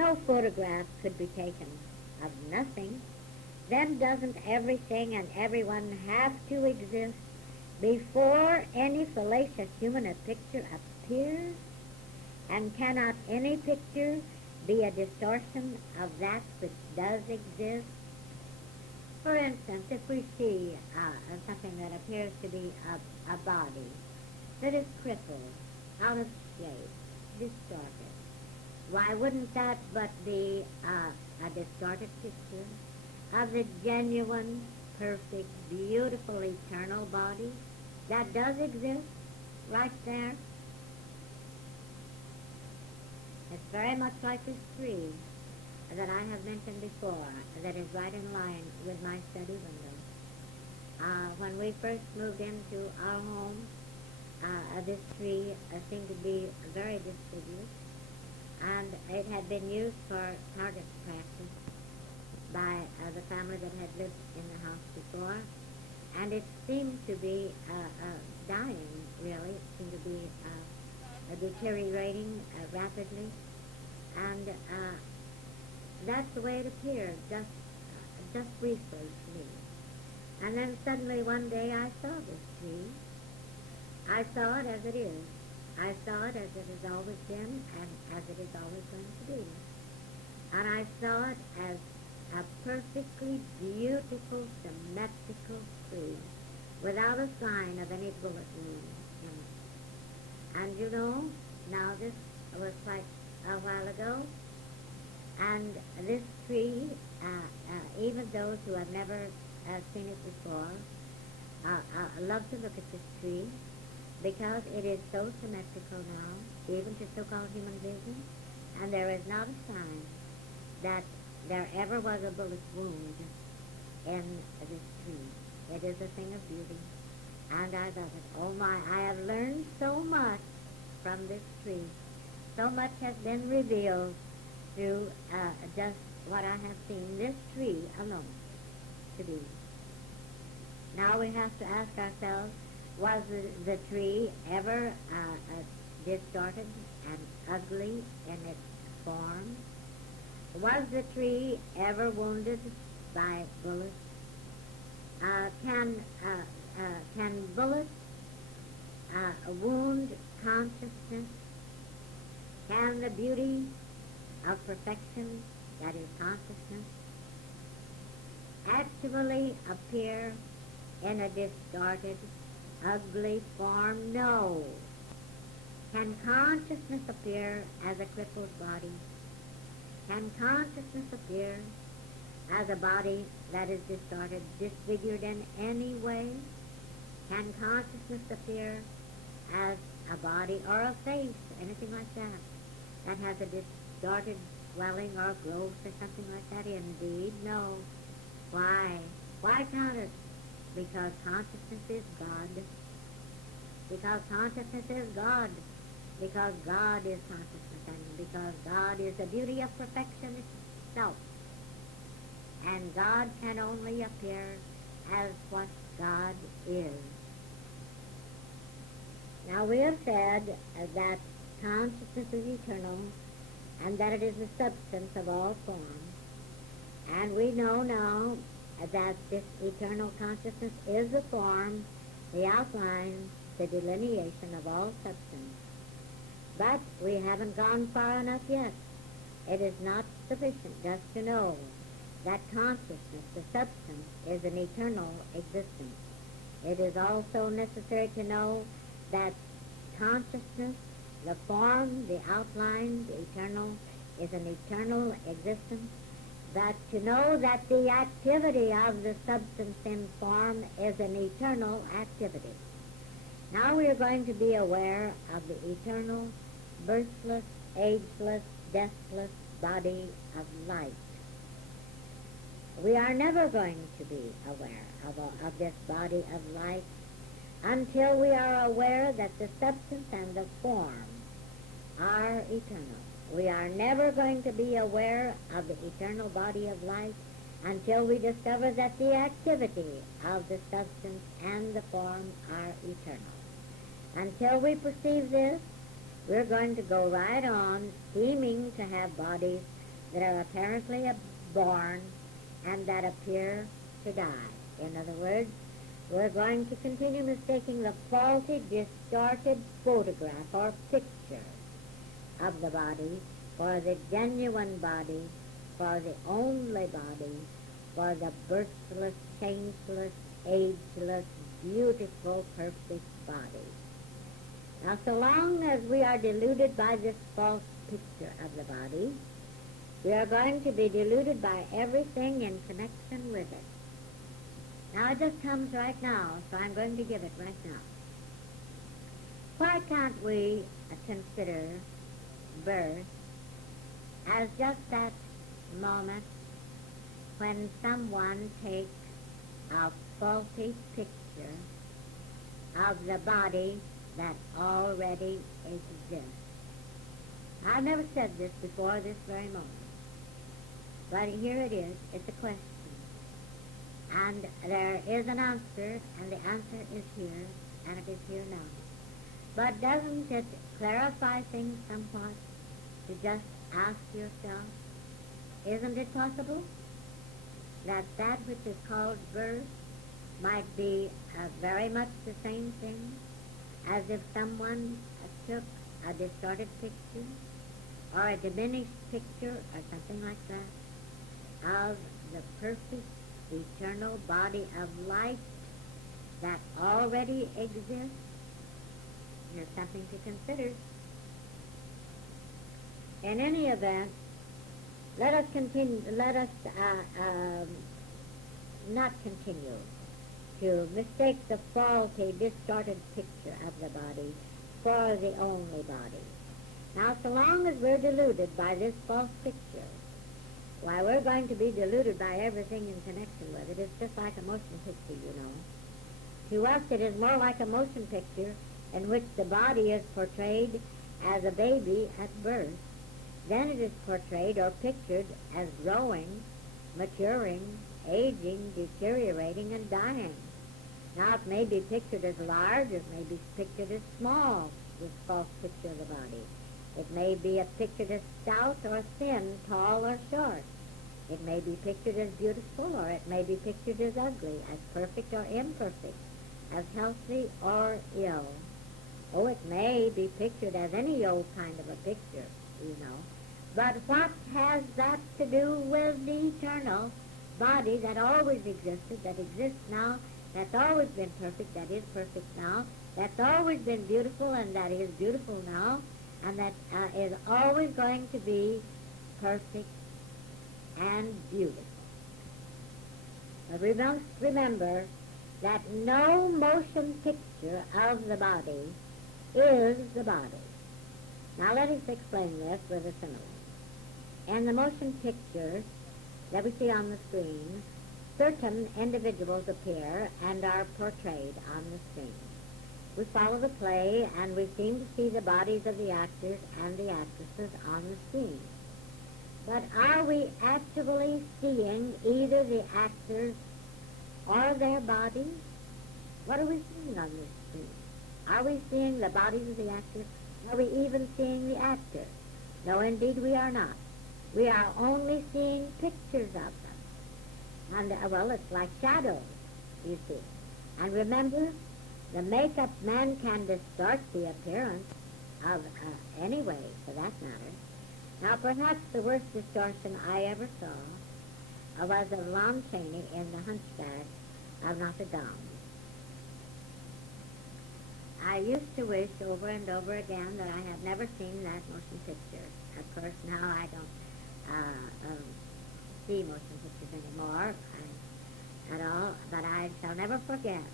no photograph could be taken of nothing, then doesn't everything and everyone have to exist before any fallacious human picture appears? And cannot any picture be a distortion of that which does exist? For instance, if we see something that appears to be a body that is crippled, out of shape, distorted, why wouldn't that but be a distorted picture of the genuine, perfect, beautiful, eternal body that does exist right there? It's very much like this tree that I have mentioned before, that is right in line with my study window. When we first moved into our home, this tree seemed to be very disfigured, and it had been used for target practice by the family that had lived in the house before, and it seemed to be dying, really. It seemed to be deteriorating rapidly, and that's the way it appeared, just briefly to me. And then suddenly one day I saw this tree. I saw it as it is. I saw it as it has always been and as it is always going to be. And I saw it as a perfectly beautiful, symmetrical tree without a sign of any bullet wound in it. And you know, now this was quite a while ago, and this tree, even those who have never seen it before, love to look at this tree because it is so symmetrical now, even to so-called human vision, and there is not a sign that there ever was a bullet wound in this tree. It is a thing of beauty, and I love it. Oh my, I have learned so much from this tree. So much has been revealed through just what I have seen this tree alone to be. Now we have to ask ourselves, was the tree ever distorted and ugly in its form? Was the tree ever wounded by bullets? Can bullets wound consciousness? Can the beauty of perfection, that is consciousness, actually appear in a distorted, ugly form? No. Can consciousness appear as a crippled body? Can consciousness appear as a body that is distorted, disfigured in any way? Can consciousness appear as a body or a face, anything like that has a distorted swelling or growth or something like that? Indeed, no. Why? Why can't it? Because consciousness is God. Because consciousness is God. Because God is consciousness, and because God is the beauty of perfection itself. And God can only appear as what God is. Now we have said that consciousness is eternal and that it is the substance of all forms. And we know now that this eternal consciousness is the form, the outline, the delineation of all substance. But we haven't gone far enough yet. It is not sufficient just to know that consciousness, the substance, is an eternal existence. It is also necessary to know that consciousness, the form, the outline, the eternal, is an eternal existence. That to know that the activity of the substance in form is an eternal activity. Now we are going to be aware of the eternal, birthless, ageless, deathless body of light. We are never going to be aware of this body of light until we are aware that the substance and the form are eternal. We are never going to be aware of the eternal body of light until we discover that the activity of the substance and the form are eternal. Until we perceive this, we're going to go right on scheming to have bodies that are apparently born and that appear to die. In other words, we're going to continue mistaking the faulty, distorted photograph or picture of the body for the genuine body, for the only body, for the birthless, changeless, ageless, beautiful, perfect body. Now, so long as we are deluded by this false picture of the body, we are going to be deluded by everything in connection with it. Now, it just comes right now, so I'm going to give it right now. Why can't we consider birth as just that moment when someone takes a faulty picture of the body that already exists? I've never said this before this very moment, but here it is. It's a question. And there is an answer, and the answer is here, and it is here now. But doesn't it clarify things somewhat to just ask yourself, isn't it possible that that which is called birth might be very much the same thing as if someone took a distorted picture or a diminished picture or something like that of the perfect eternal body of light that already exists? There's something to consider. In any event, let us not continue to mistake the faulty, distorted picture of the body for the only body. Now, so long as we're deluded by this false picture, why, we're going to be deluded by everything in connection with it. It's just like a motion picture, you know. To us, it is more like a motion picture in which the body is portrayed as a baby at birth. Then it is portrayed or pictured as growing, maturing, aging, deteriorating, and dying. Now, it may be pictured as large, it may be pictured as small, this false picture of the body. It may be pictured as stout or thin, tall or short. It may be pictured as beautiful, or it may be pictured as ugly, as perfect or imperfect, as healthy or ill. Oh, it may be pictured as any old kind of a picture, you know. But what has that to do with the eternal body that always existed, that exists now, that's always been perfect, that is perfect now, that's always been beautiful and that is beautiful now, and that is always going to be perfect and beautiful? But we must remember that no motion picture of the body is the body. Now let us explain this with a simile. In the motion picture that we see on the screen, certain individuals appear and are portrayed on the screen. We follow the play and we seem to see the bodies of the actors and the actresses on the screen. But are we actually seeing either the actors or their bodies? What are we seeing on this screen? Are we seeing the bodies of the actors? Are we even seeing the actors? No, indeed we are not. We are only seeing pictures of them. And, well, it's like shadows, you see. And remember, the makeup man can distort the appearance of anyway, for that matter. Now, perhaps the worst distortion I ever saw was of Lon Chaney in The Hunchback of Notre Dame. I used to wish over and over again that I had never seen that motion picture. Of course, now I don't see motion pictures anymore at all, but I shall never forget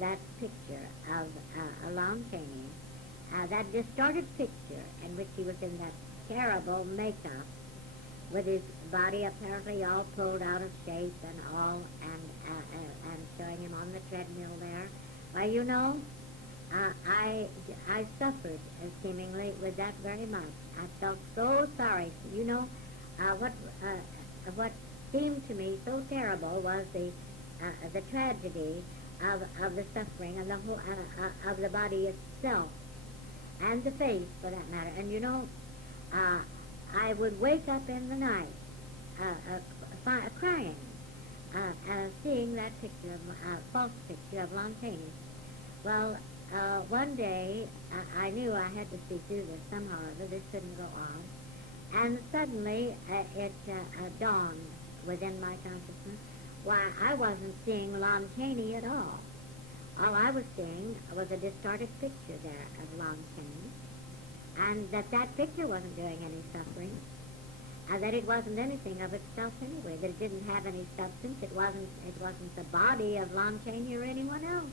that picture of Lon Chaney, that distorted picture in which he was in that terrible makeup with his body apparently all pulled out of shape and all, and showing him on the treadmill there. Why, you know, I suffered seemingly with that very much. I felt so sorry. You know, what seemed to me so terrible was the tragedy of the suffering and the whole of the body itself, and the face for that matter. And you know, I would wake up in the night crying, seeing that picture, false picture of Lon Chaney. Well, one day I knew I had to see through this somehow or other. This couldn't go on. And suddenly it dawned within my consciousness, why, I wasn't seeing Lon Chaney at all. All I was seeing was a distorted picture there of Lon Chaney, and that picture wasn't doing any suffering, and that it wasn't anything of itself anyway, that it didn't have any substance, it wasn't the body of Lon Chaney or anyone else.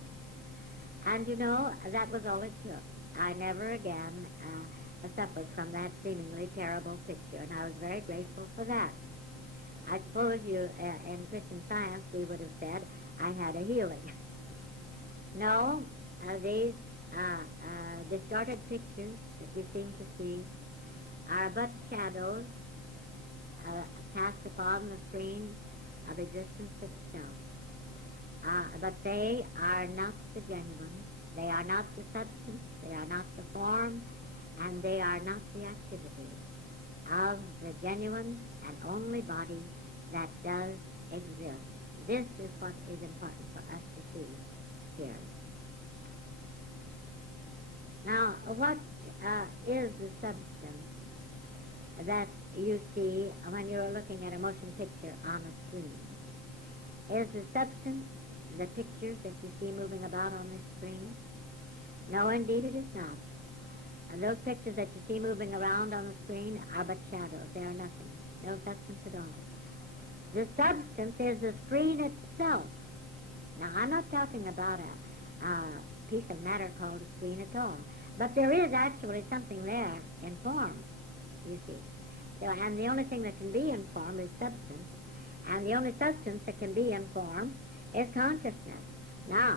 And you know, that was all it took. I never again suffered from that seemingly terrible picture, and I was very grateful for that. I suppose in Christian Science we would have said I had a healing. No, these distorted pictures that we seem to see are but shadows cast upon the screen of existence itself. But they are not the genuine, they are not the substance, they are not the form, and they are not the activity of the genuine and only body that does exist. This is what is important for us to see here. Now, what is the substance that you see when you're looking at a motion picture on a screen? Is the substance the pictures that you see moving about on this screen? No, indeed it is not. And those pictures that you see moving around on the screen are but shadows. They are nothing. No substance at all. The substance is the screen itself. Now, I'm not talking about a piece of matter called a screen at all. But there is actually something there in form, you see. So, and the only thing that can be in form is substance. And the only substance that can be in form is consciousness. Now,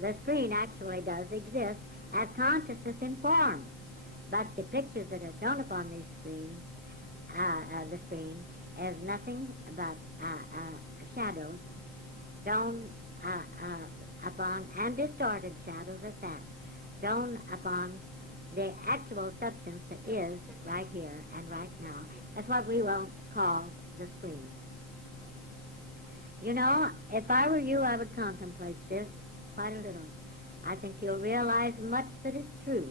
the screen actually does exist as consciousness in form. But the pictures that are shown upon these screens, the screen, is nothing but shadows shown upon, and distorted shadows at that, shown upon the actual substance that is right here and right now. That's what we will call the screen. You know, if I were you, I would contemplate this quite a little. I think you'll realize much that is true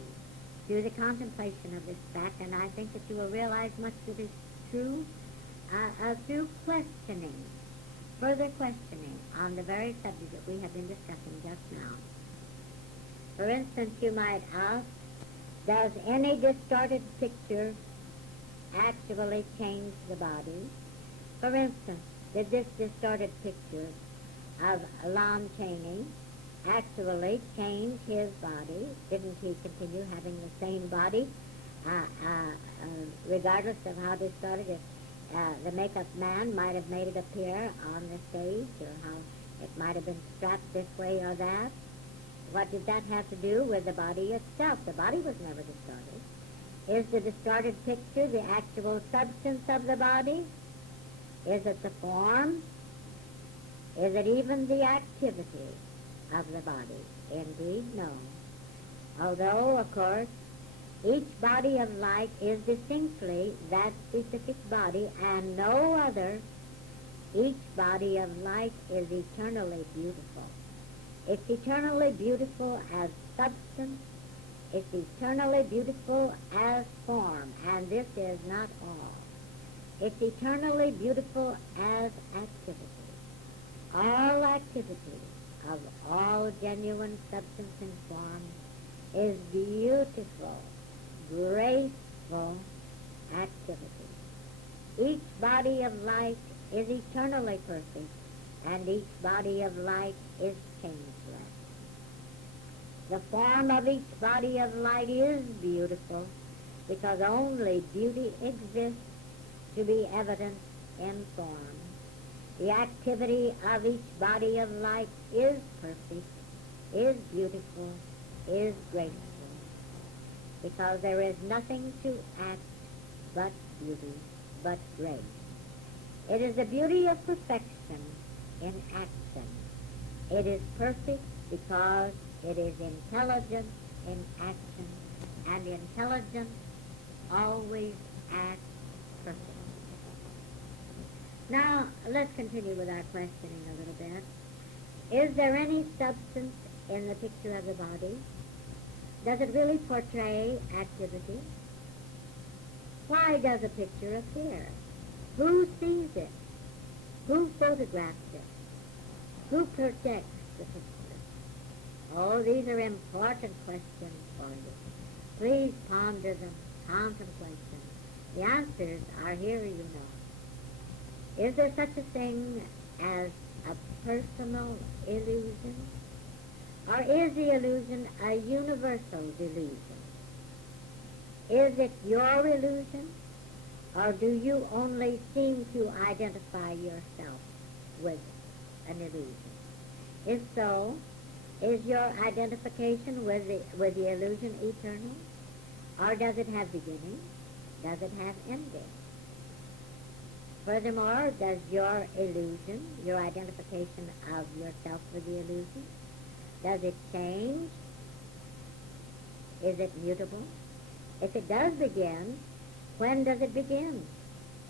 through the contemplation of this fact, and I think that you will realize much that is true through questioning, further questioning on the very subject that we have been discussing just now. For instance, you might ask, does any distorted picture actually change the body? For instance, did this distorted picture of Lon Chaney actually change his body? Didn't he continue having the same body, regardless of how distorted it? The make-up man might have made it appear on the stage, or how it might have been strapped this way or that. What did that have to do with the body itself? The body was never distorted. Is the distorted picture the actual substance of the body? Is it the form? Is it even the activity of the body? Indeed, no. Although, of course, each body of light is distinctly that specific body and no other. Each body of light is eternally beautiful. It's eternally beautiful as substance. It's eternally beautiful as form. And this is not all. It's eternally beautiful as activity. All activity of all genuine substance and form is beautiful, graceful activity. Each body of light is eternally perfect, and each body of light is changeless. The form of each body of light is beautiful, because only beauty exists to be evident in form. The activity of each body of light is perfect, is beautiful, is graceful, because there is nothing to act but beauty, but grace. It is the beauty of perfection in action. It is perfect because it is intelligent in action, and intelligence always acts perfect. Now, let's continue with our questioning a little bit. Is there any substance in the picture of the body? Does it really portray activity? Why does a picture appear? Who sees it? Who photographs it? Who projects the picture? Oh, these are important questions for you. Please ponder them, contemplate them. The answers are here, you know. Is there such a thing as a personal illusion? Or is the illusion a universal delusion? Is it your illusion? Or do you only seem to identify yourself with an illusion? If so, is your identification with the illusion eternal? Or does it have beginning? Does it have ending? Furthermore, does your illusion, your identification of yourself with the illusion, does it change? Is it mutable? If it does begin, when does it begin?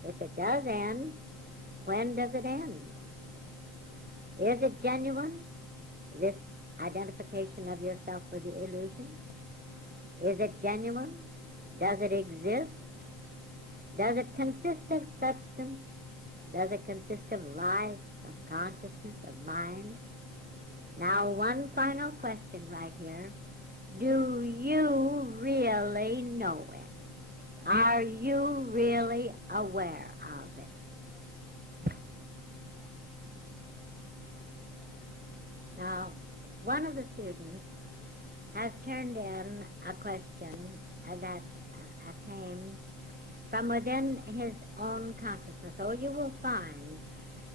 If it does end, when does it end? Is it genuine, this identification of yourself with the illusion? Is it genuine? Does it exist? Does it consist of substance? Does it consist of life, of consciousness, of mind? Now, one final question right here. Do you really know it? Are you really aware of it? Now, one of the students has turned in a question that came from within his own consciousness. So you will find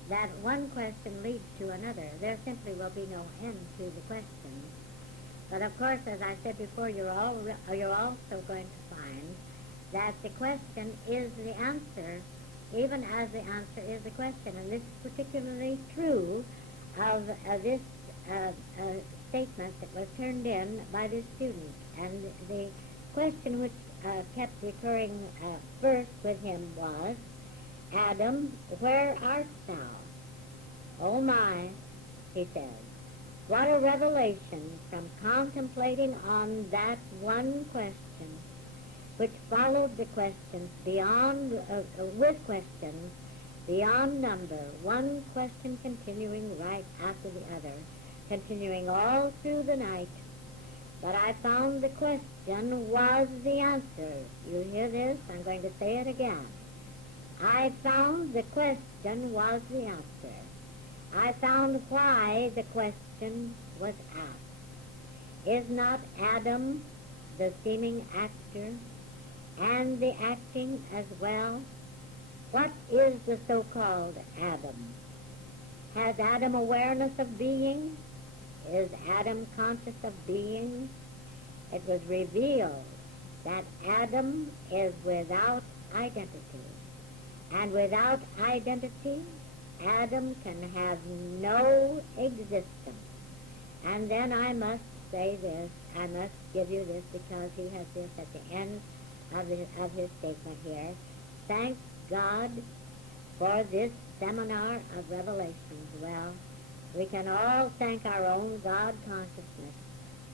that one question leads to another. There simply will be no end to the questions. But of course, as I said before, you're also going to find that the question is the answer, even as the answer is the question. And this is particularly true of this statement that was turned in by this student. And the question which kept recurring first with him was, Adam, where art thou? Oh my, he said, what a revelation from contemplating on that one question, which followed the questions beyond, with questions beyond number, one question continuing right after the other, continuing all through the night. But I found the question was the answer. You hear this? I'm going to say it again. I found the question was the answer. I found why the question was asked. Is not Adam the seeming actor and the acting as well? What is the so-called Adam? Has Adam awareness of being? Is Adam conscious of being? It was revealed that Adam is without identity. And without identity, Adam can have no existence. And then I must say this, I must give you this because he has this at the end of his statement here. Thank God for this seminar of revelations. Well, we can all thank our own God consciousness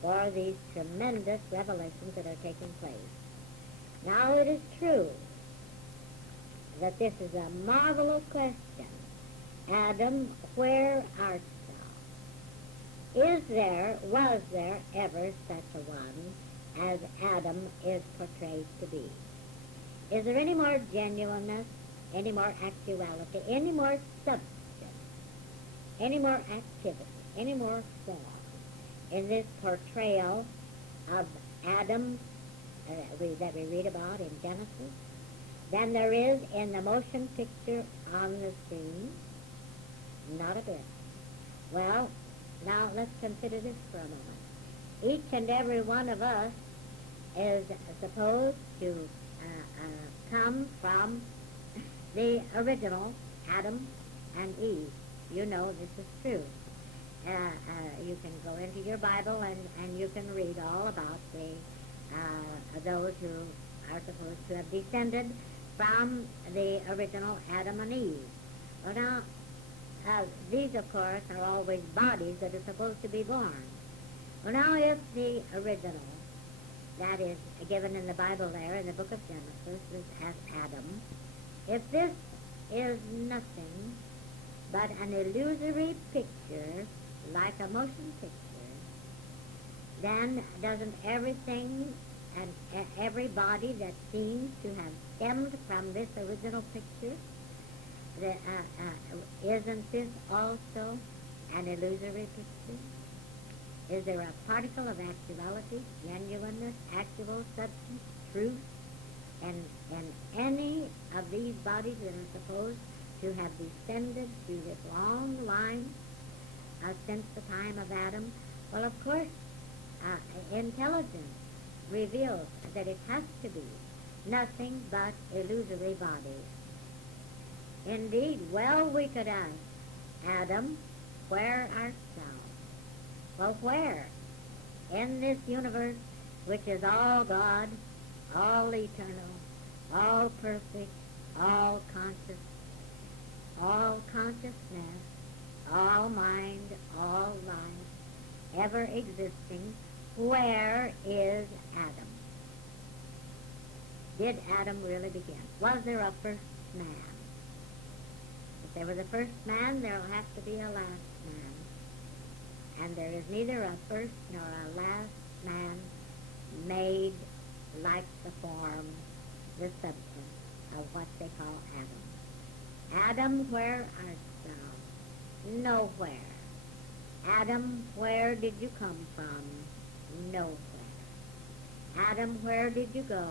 for these tremendous revelations that are taking place. Now it is true that this is a marvelous question. Adam, where art thou? Was there ever such a one as Adam is portrayed to be? Is there any more genuineness, any more actuality, any more substance, any more activity, any more form in this portrayal of Adam that we read about in Genesis than there is in the motion picture on the screen? Not a bit. Well, now let's consider this for a moment. Each and every one of us is supposed to come from the original Adam and Eve. You know this is true. You can go into your Bible and you can read all about those who are supposed to have descended from the original Adam and Eve. Well, now, these, of course, are always bodies that are supposed to be born. Well, now, if the original, that is given in the Bible there, in the book of Genesis, is as Adam, if this is nothing but an illusory picture, like a motion picture, then doesn't everything and every body that seems to have stemmed from this original picture, isn't this also an illusory picture? Is there a particle of actuality, genuineness, actual substance, truth, and any of these bodies that are supposed to have descended through this long line since the time of Adam? Well, of course, intelligence reveals that it has to be nothing but illusory bodies. Indeed, well, we could ask, Adam, where art thou? Well, where? In this universe, which is all God, all eternal, all perfect, all conscious, all consciousness, all mind, all life, ever existing, where is Adam? Did Adam really begin? Was there a first man? If there was a first man, there will have to be a last man. And there is neither a first nor a last man made like the form, the substance of what they call Adam. Adam, where art thou? Nowhere. Adam, where did you come from? Nowhere. Adam, where did you go?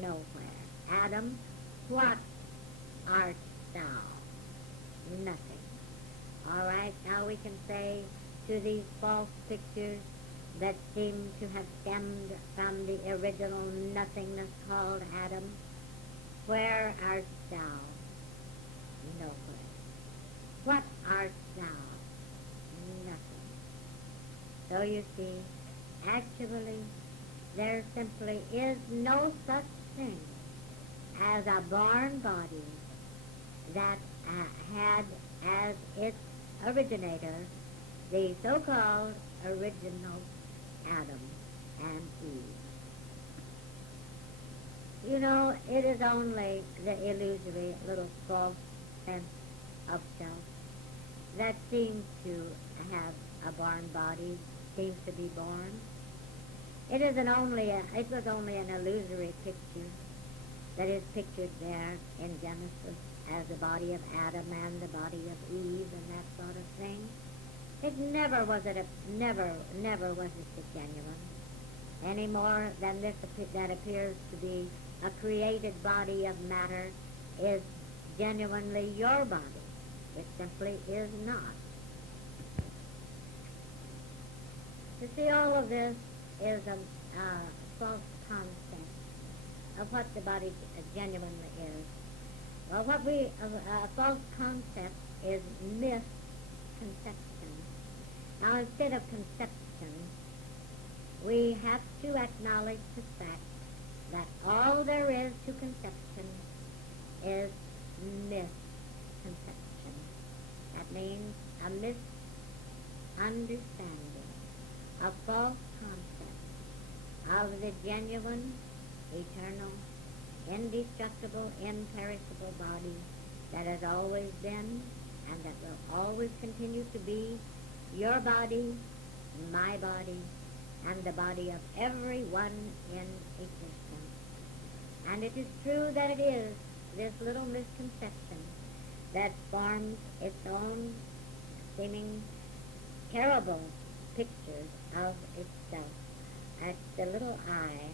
Nowhere. Adam, what art thou? Nothing. All right, now we can say to these false pictures that seem to have stemmed from the original nothingness called Adam, where art thou? Nowhere. What art thou? Nothing. So you see, actually, there simply is no such thing as a born body that had as its originator the so-called original Adam and Eve. You know, it is only the illusory little false sense of self that seems to have a born body, seems to be born. It was only an illusory picture that is pictured there in Genesis as the body of Adam and the body of Eve and that sort of thing. It never was it genuine, any more than this that appears to be a created body of matter is genuinely your body. It simply is not. You see, all of this is a false concept of what the body genuinely is. Well, a false concept is misconception. Now, instead of conception, we have to acknowledge the fact that all there is to conception is misconception. That means a misunderstanding, a false concept of the genuine, eternal, indestructible, imperishable body that has always been and that will always continue to be your body, my body, and the body of everyone in existence. And it is true that it is this little misconception that forms its own seeming terrible pictures of itself at the little eye.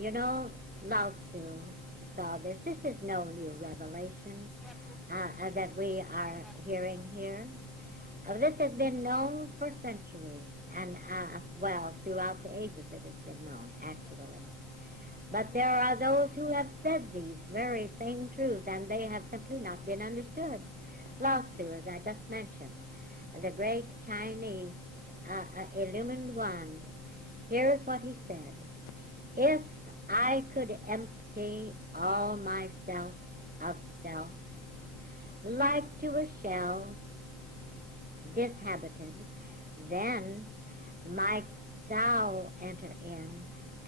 You know, Lao Tzu saw this. This is no new revelation that we are hearing here. This has been known for centuries, and throughout the ages it has been known, actually. But there are those who have said these very same truths, and they have simply not been understood. Lao Tzu, as I just mentioned, the great Chinese illumined one, here's what he said. If I could empty empty all myself of self, like to a shell dishabited, then might thou enter in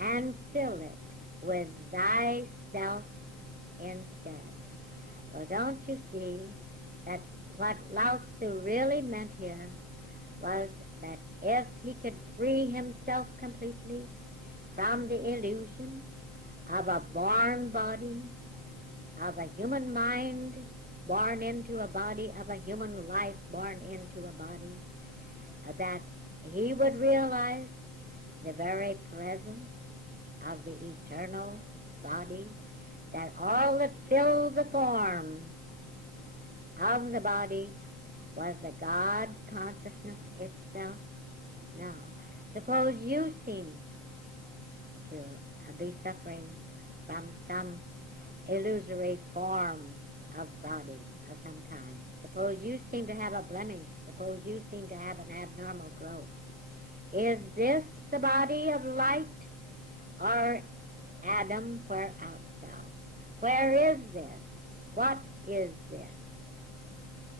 and fill it with thyself instead. Well, don't you see that what Lao Tzu really meant here was that if he could free himself completely from the illusion of a born body, of a human mind born into a body, of a human life born into a body, that he would realize the very presence of the eternal body, that all that filled the form of the body was the God consciousness itself. Now, suppose you seem to be suffering from some illusory form of body of some kind. Suppose you seem to have a blemish. Suppose you seem to have an abnormal growth. Is this the body of light, or Adam where art thou? Where is this? What is this?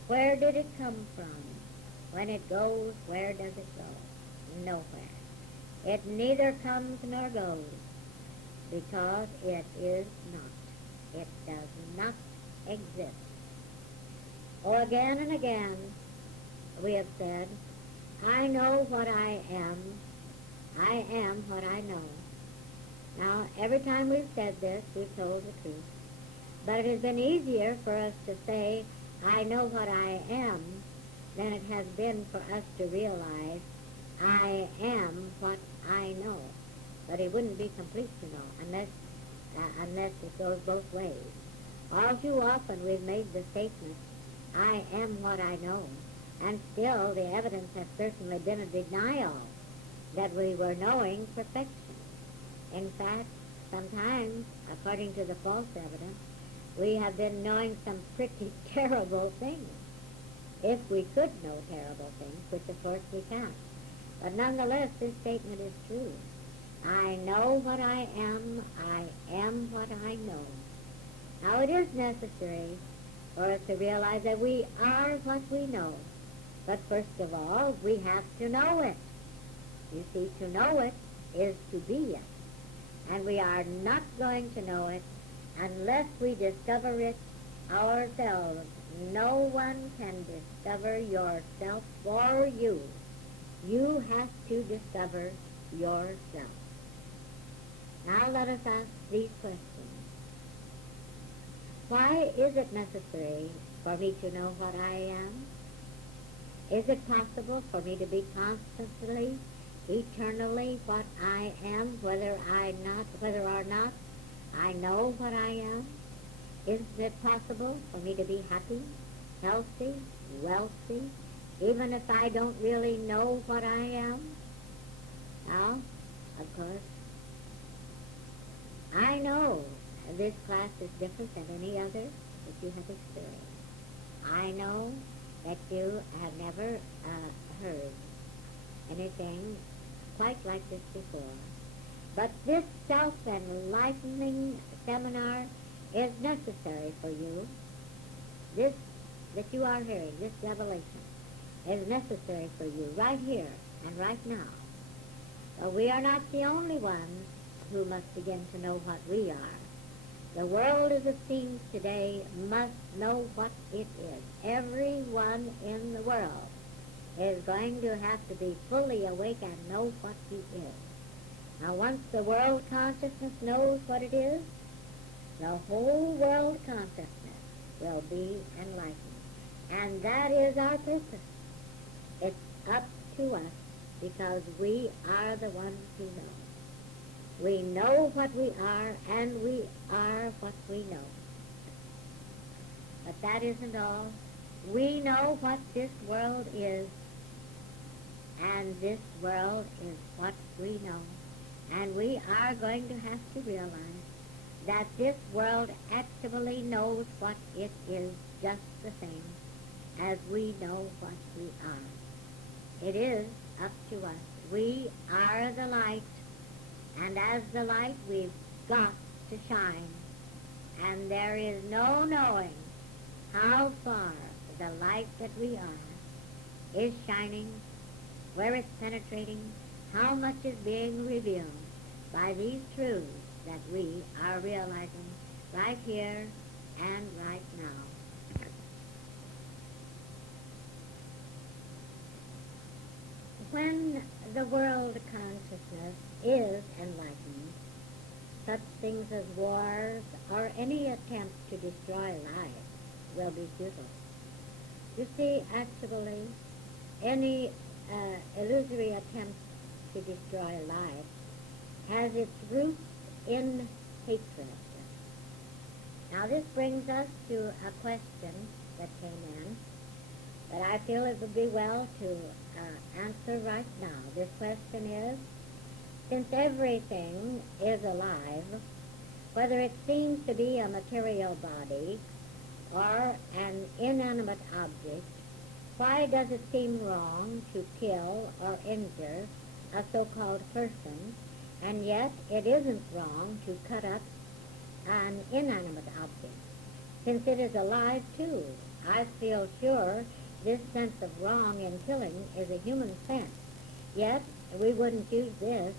Where did it come from? When it goes, where does it go? Nowhere. It neither comes nor goes, because it is not. It does not exist. Oh, again and again we have said, I know what I am what I know. Now, every time we've said this, we've told the truth. But it has been easier for us to say, I know what I am, than it has been for us to realize, I am what I know. But it wouldn't be complete to know, unless it goes both ways. All too often we've made the statement, I am what I know, and still the evidence has certainly been a denial that we were knowing perfection. In fact, sometimes, according to the false evidence, we have been knowing some pretty terrible things. If we could know terrible things, which of course we can't. But nonetheless, this statement is true. I know what I am what I know. Now, it is necessary for us to realize that we are what we know. But first of all, we have to know it. You see, to know it is to be it. And we are not going to know it unless we discover it ourselves. No one can discover yourself for you. You have to discover yourself. Now let us ask these questions. Why is it necessary for me to know what I am? Is it possible for me to be constantly, eternally what I am, whether or not I know what I am? Is it possible for me to be happy, healthy, wealthy, even if I don't really know what I am? Now, of course, I know this class is different than any other that you have experienced. I know that you have never heard anything quite like this before. But this self-enlightening seminar is necessary for you. This that you are hearing, this revelation, is necessary for you right here and right now. So we are not the only ones who must begin to know what we are. The world as it seems today must know what it is. Everyone in the world is going to have to be fully awake and know what he is. Now, once the world consciousness knows what it is, the whole world consciousness will be enlightened. And that is our purpose. It's up to us because we are the ones who know. We know what we are, and we are what we know. But that isn't all. We know what this world is, and this world is what we know. And we are going to have to realize that this world actually knows what it is just the same as we know what we are. It is up to us. We are the light. And as the light, we've got to shine. and there is no knowing how far the light that we are is shining, where it's penetrating, how much is being revealed by these truths that we are realizing right here and right now. When the world consciousness is enlightened, such things as wars or any attempt to destroy life will be futile. You see, actually, any illusory attempt to destroy life has its roots in hatred. Now this brings us to a question that came in that I feel it would be well to answer right now. This question is, since everything is alive, whether it seems to be a material body or an inanimate object, why does it seem wrong to kill or injure a so-called person, and yet it isn't wrong to cut up an inanimate object? Since it is alive too, I feel sure this sense of wrong in killing is a human sense. Yet we wouldn't use this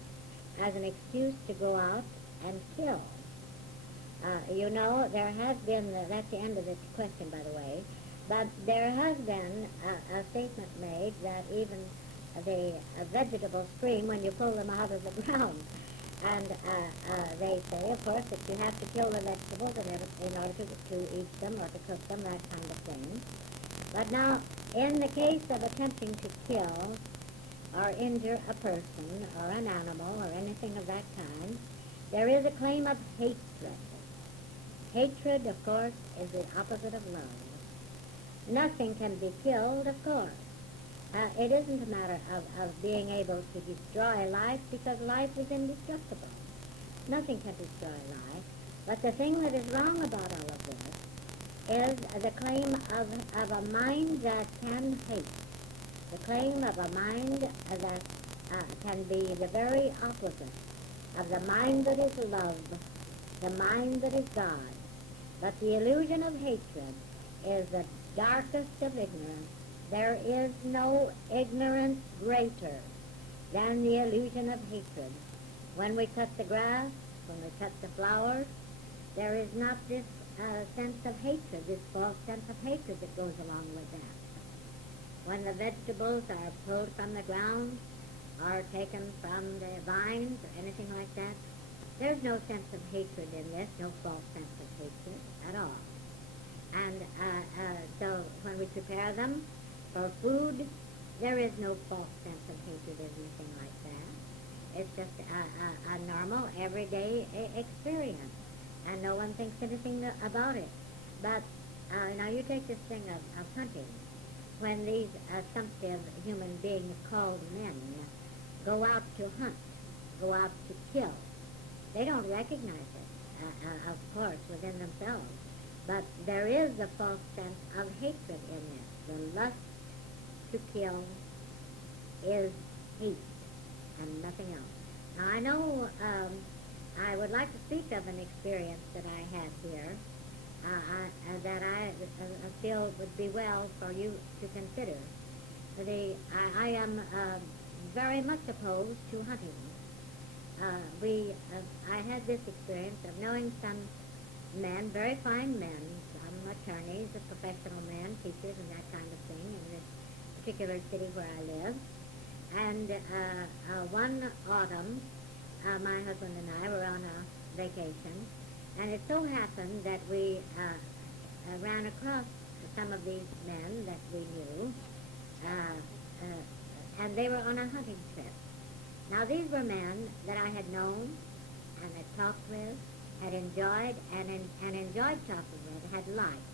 as an excuse to go out and kill. There has been, that's the end of the question, by the way, but there has been a statement made that even the vegetables scream when you pull them out of the ground. And they say, of course, that you have to kill the vegetables in order to eat them or to cook them, that kind of thing. But now, in the case of attempting to kill or injure a person or an animal or anything of that kind, there is a claim of hatred. Hatred, of course, is the opposite of love. Nothing can be killed, of course. It isn't a matter of being able to destroy life, because life is indestructible. Nothing can destroy life. But the thing that is wrong about all of this is the claim of a mind that can hate. The claim of a mind that can be the very opposite of the mind that is love, the mind that is God. But the illusion of hatred is the darkest of ignorance. There is no ignorance greater than the illusion of hatred. When we cut the grass, when we cut the flowers, there is not this sense of hatred, this false sense of hatred that goes along with that. When the vegetables are pulled from the ground or taken from the vines or anything like that, there's no sense of hatred in this, no false sense of hatred at all. And so when we prepare them for food, there is no false sense of hatred or anything like that. It's just a normal, everyday experience, and no one thinks anything about it. But now you take this thing of hunting. When these assumptive human beings called men go out to hunt, go out to kill, they don't recognize it, of course, within themselves. But there is a false sense of hatred in this. The lust to kill is hate and nothing else. Now I know I would like to speak of an experience that I had here that I feel would be well for you to consider. I am very much opposed to hunting. I had this experience of knowing some men, very fine men, some attorneys, professional men, teachers, and that kind of thing in this particular city where I live. And one autumn, my husband and I were on a vacation, and it so happened that we ran across some of these men that we knew, and they were on a hunting trip. Now these were men that I had known and had talked with, had enjoyed, and enjoyed talking with, had liked.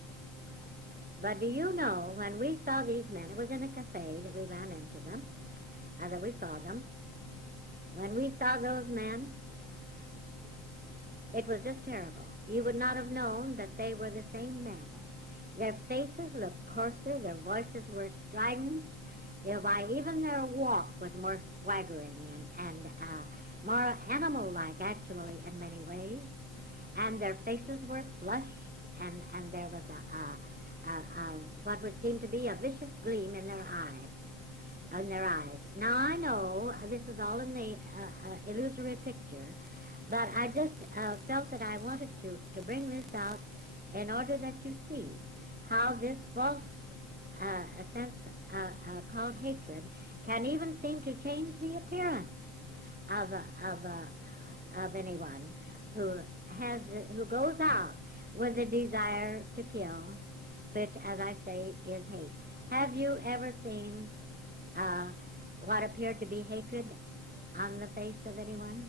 But do you know, when we saw these men, it was in a cafe that we ran into them, that we saw them. When we saw those men, it was just terrible. You would not have known that they were the same men. Their faces looked coarser, their voices were strident, why even their walk was more swaggering and more animal-like, actually, in many ways. and their faces were flushed, and there was what would seem to be a vicious gleam in their eyes. Now I know this is all in the illusory picture, but I just felt that I wanted to bring this out in order that you see how this false sense called hatred can even seem to change the appearance of anyone who goes out with the desire to kill, which, as I say, is hate. Have you ever seen what appeared to be hatred on the face of anyone?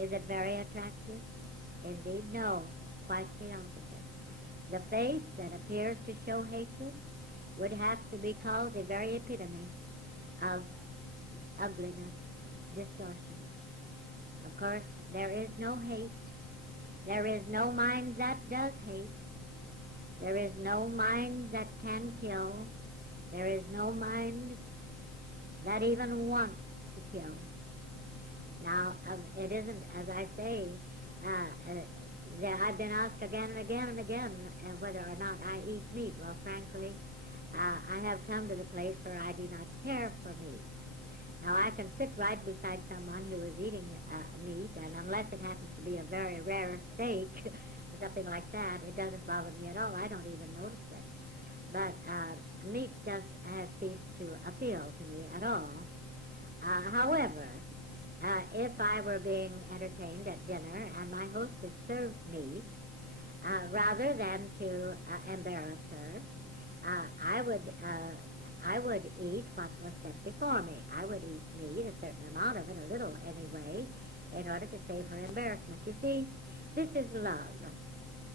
Is it very attractive? Indeed, no. Quite the opposite. The face that appears to show hatred would have to be called the very epitome of ugliness, distortion. Of course, there is no hate. There is no mind that does hate. There is no mind that can kill. There is no mind that even wants to kill. Now, it isn't, as I say, I've been asked again and again and again whether or not I eat meat. Well, frankly, I have come to the place where I do not care for meat. Now, I can sit right beside someone who is eating meat, and unless it happens to be a very rare steak or something like that, it doesn't bother me at all. I don't even notice it. But meat just has ceased to appeal to me at all. However, if I were being entertained at dinner and my hostess served meat, rather than to embarrass her, I would eat what was set before me. I would eat meat, a certain amount of it, a little anyway, in order to save her embarrassment. You see, this is love.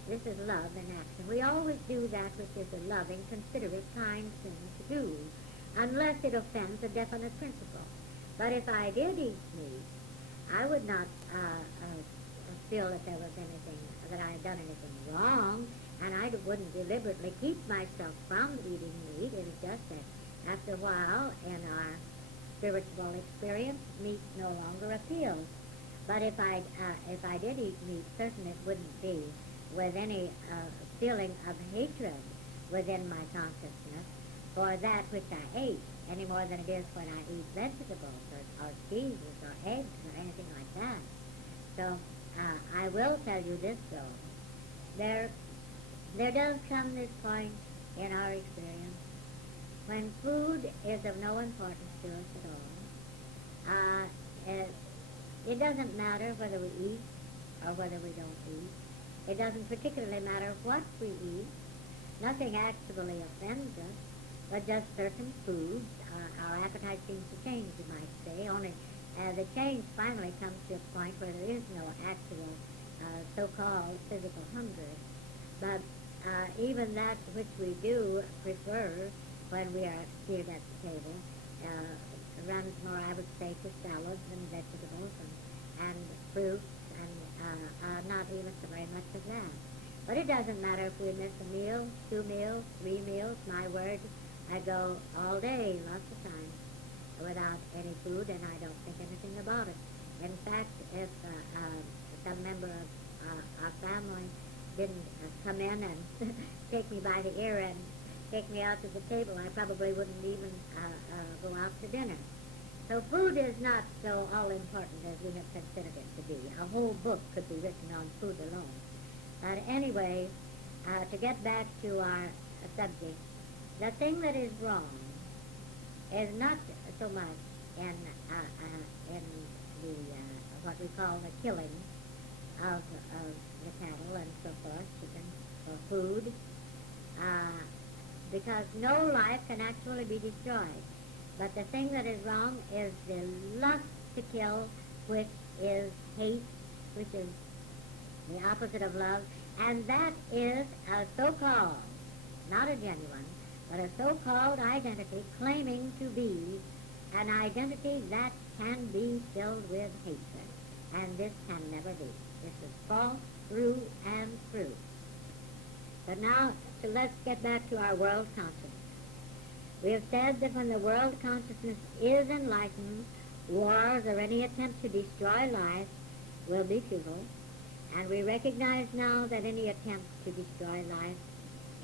This is love in action. We always do that which is a loving, considerate, kind thing to do, unless it offends a definite principle. But if I did eat meat, I would not feel that there was anything, that I had done anything wrong, and I wouldn't deliberately keep myself from eating meat. It is just that after a while in our spiritual experience, meat no longer appeals. But if I did eat meat, certainly it wouldn't be with any feeling of hatred within my consciousness for that which I ate, any more than it is when I eat vegetables or cheeses or eggs or anything like that. So I will tell you this, though. There does come this point in our experience when food is of no importance to us at all. It doesn't matter whether we eat or whether we don't eat. It doesn't particularly matter what we eat. Nothing actually offends us, but just certain foods. Our appetite seems to change, you might say, only the change finally comes to a point where there is no actual so-called physical hunger. But even that which we do prefer when we are seated at the table runs more, I would say, to salads and vegetables and fruits and not even so very much of that. But it doesn't matter if we miss a meal, 2 meals, 3 meals. My word, I go all day, lots of times, without any food, and I don't think anything about it. In fact, if some member of our family didn't come in and take me by the ear and take me out to the table, I probably wouldn't even go out to dinner. So food is not so all-important as we have considered it to be. A whole book could be written on food alone. But anyway, to get back to our subject, the thing that is wrong is not so much in the what we call the killing of the cattle and so forth, chicken, for food, because no life can actually be destroyed. But the thing that is wrong is the lust to kill, which is hate, which is the opposite of love, and that is a so-called, not a genuine, but a so-called identity claiming to be an identity that can be filled with hatred. And this can never be. This is false through and through. But now, let's get back to our world consciousness. We have said that when the world consciousness is enlightened, wars or any attempt to destroy life will be futile, And we recognize now that any attempt to destroy life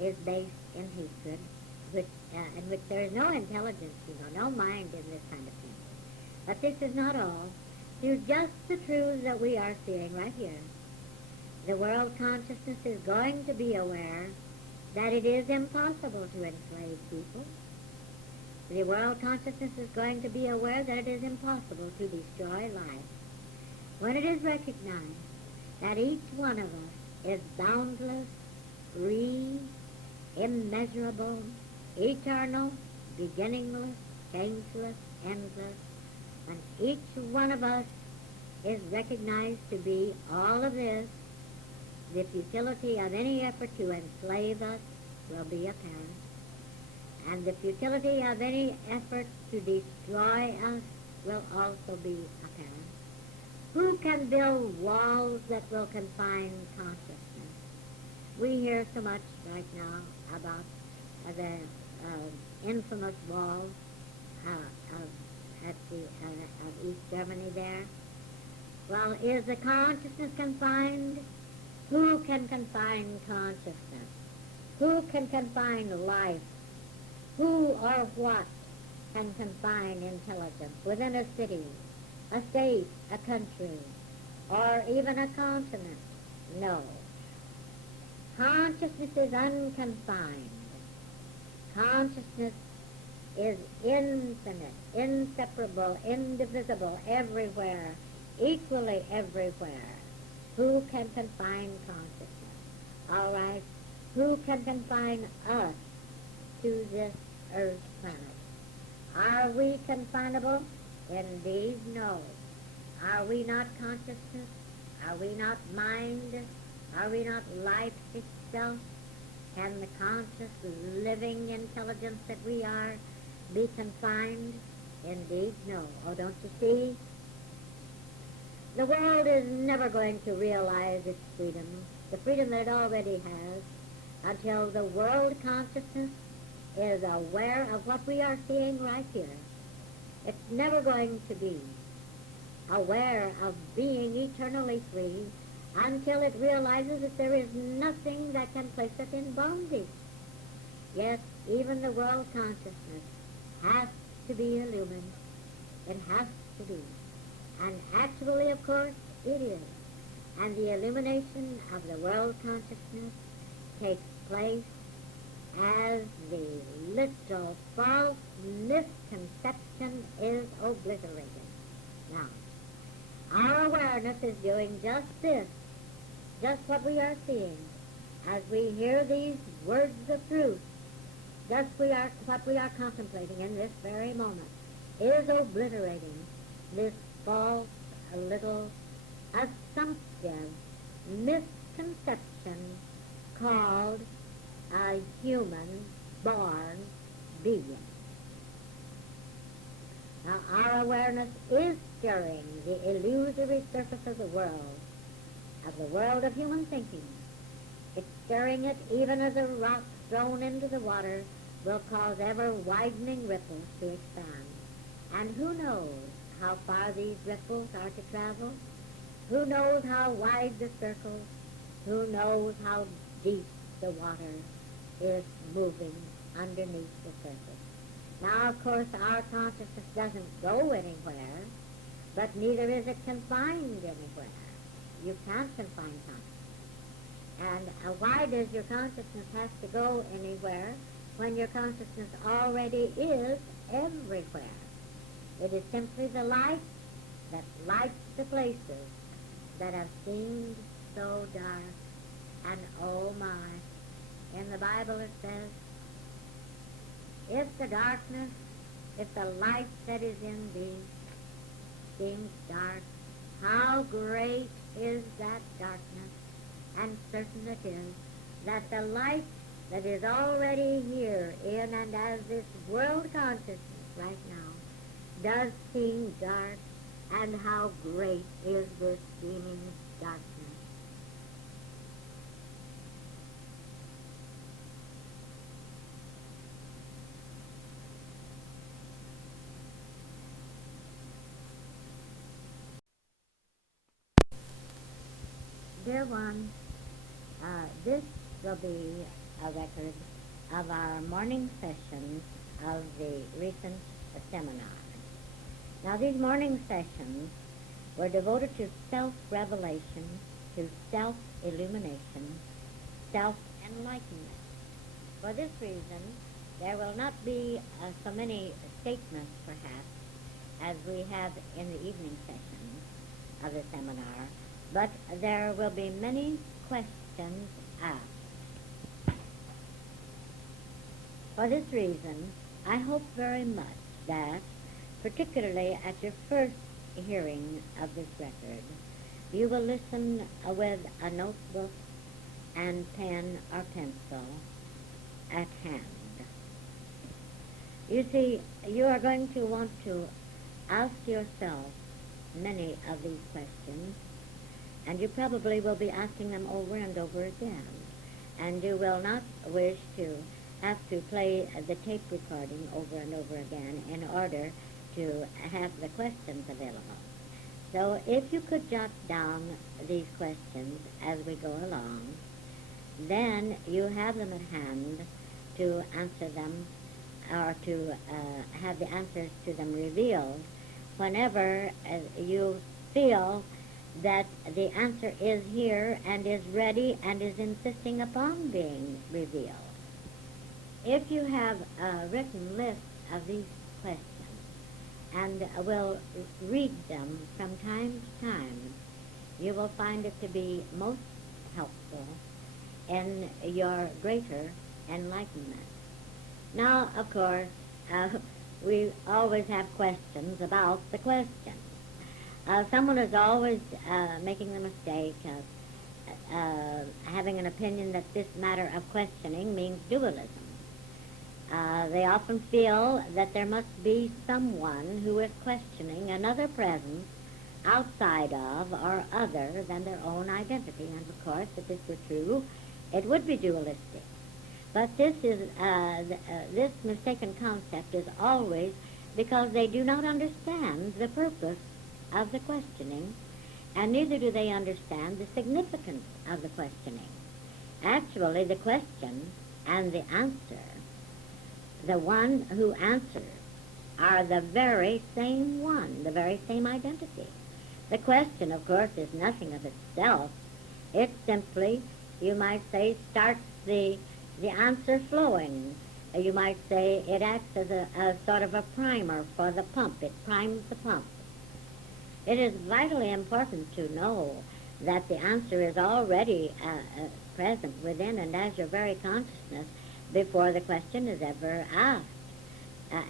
is based in hatred, in which there is no intelligence, no mind in this kind of thing. But this is not all. Through just the truths that we are seeing right here, the world consciousness is going to be aware that it is impossible to enslave people. The world consciousness is going to be aware that it is impossible to destroy life. When it is recognized that each one of us is boundless, free, immeasurable, eternal, beginningless, changeless, endless, when each one of us is recognized to be all of this, the futility of any effort to enslave us will be apparent. And the futility of any effort to destroy us will also be apparent. Who can build walls that will confine consciousness? We hear so much right now about the infamous wall of East Germany there. Well, is the consciousness confined? Who can confine consciousness? Who can confine life? Who or what can confine intelligence within a city, a state, a country, or even a continent? No. Consciousness is unconfined. Consciousness is infinite, inseparable, indivisible, everywhere, equally everywhere. Who can confine consciousness? All right. Who can confine us to this earth planet? Are we confinable? Indeed, no. Are we not consciousness? Are we not mind? Are we not life itself? Can the conscious, living intelligence that we are be confined? Indeed, no. Oh, don't you see? The world is never going to realize its freedom, the freedom that it already has, until the world consciousness is aware of what we are seeing right here. It's never going to be aware of being eternally free until it realizes that there is nothing that can place it in bondage. Yes, even the world consciousness has to be illumined. It has to be. And actually, of course, it is. And the illumination of the world consciousness takes place as the little false misconception is obliterated. Now, our awareness is doing just this, just what we are seeing. As we hear these words of truth, just what we are contemplating in this very moment is obliterating this false, little assumptive misconception called a human-born being. Now, our awareness is stirring the illusory surface of the world of human thinking. It's stirring it even as a rock thrown into the water will cause ever-widening ripples to expand. And who knows how far these ripples are to travel? Who knows how wide the circle? Who knows how deep the water is moving underneath the surface? Now, of course, our consciousness doesn't go anywhere, but neither is it confined anywhere. You can't confine consciousness. And why does your consciousness have to go anywhere when your consciousness already is everywhere? It is simply the light that lights the places that have seemed so dark. And oh my, in the Bible it says, if the darkness, if the light that is in thee seems dark, how great is that darkness? And certain it is that the light that is already here in and as this world consciousness right now does seem dark, and how great is this seeming darkness. Dear one, this will be a record of our morning sessions of the recent seminar. Now, these morning sessions were devoted to self-revelation, to self-illumination, self-enlightenment. For this reason, there will not be so many statements, perhaps, as we have in the evening sessions of the seminar, but there will be many questions asked. For this reason, I hope very much that, particularly at your first hearing of this record, you will listen with a notebook and pen or pencil at hand. You see, you are going to want to ask yourself many of these questions, and you probably will be asking them over and over again, and you will not wish to have to play the tape recording over and over again in order to have the questions available. So if you could jot down these questions as we go along, then you have them at hand to answer them, or to have the answers to them revealed whenever you feel that the answer is here and is ready and is insisting upon being revealed. If you have a written list of these questions and will read them from time to time, you will find it to be most helpful in your greater enlightenment. Now, of course, we always have questions about the question. Someone is always making the mistake of having an opinion that this matter of questioning means dualism. They often feel that there must be someone who is questioning another presence outside of or other than their own identity. And of course, if this were true, it would be dualistic. But this mistaken concept is always because they do not understand the purpose of the questioning, and neither do they understand the significance of the questioning. Actually, the question and the answer, the one who answers, are the very same one, the very same identity. The question, of course, is nothing of itself. It simply, you might say, starts the answer flowing. You might say it acts as a sort of a primer for the pump. It primes the pump. It is vitally important to know that the answer is already present within and as your very consciousness before the question is ever asked.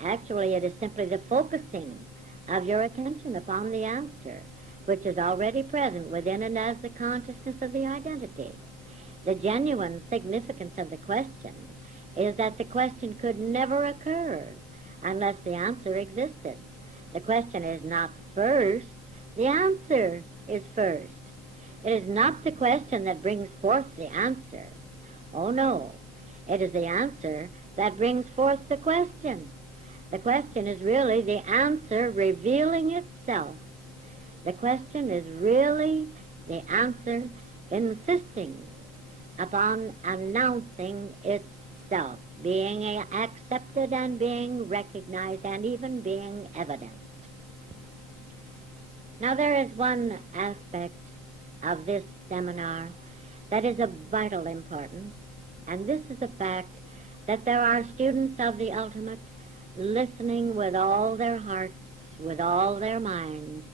Actually, it is simply the focusing of your attention upon the answer, which is already present within and as the consciousness of the identity. The genuine significance of the question is that the question could never occur unless the answer existed. The question is not first, the answer is first. It is not the question that brings forth the answer. Oh no, it is the answer that brings forth the question. The question is really the answer revealing itself. The question is really the answer insisting upon announcing itself, being accepted and being recognized and even being evident. Now there is one aspect of this seminar that is of vital importance, and this is the fact that there are students of the ultimate listening with all their hearts, with all their minds,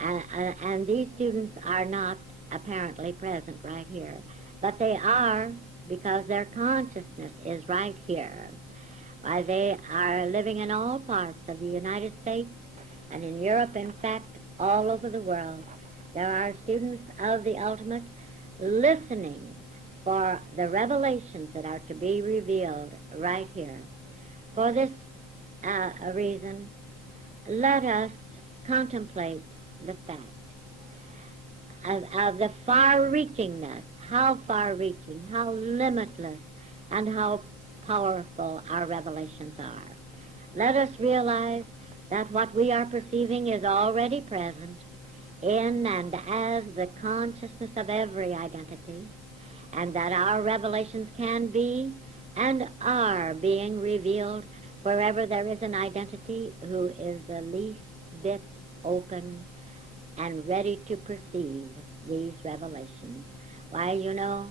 and these students are not apparently present right here, but they are because their consciousness is right here. Why, they are living in all parts of the United States and in Europe, in fact, all over the world. There are students of the ultimate listening for the revelations that are to be revealed right here. For this reason, let us contemplate the fact of the far-reachingness, how far-reaching, how limitless, and how powerful our revelations are. Let us realize that what we are perceiving is already present, in and as the consciousness of every identity, and that our revelations can be and are being revealed wherever there is an identity who is the least bit open and ready to perceive these revelations. Why, you know,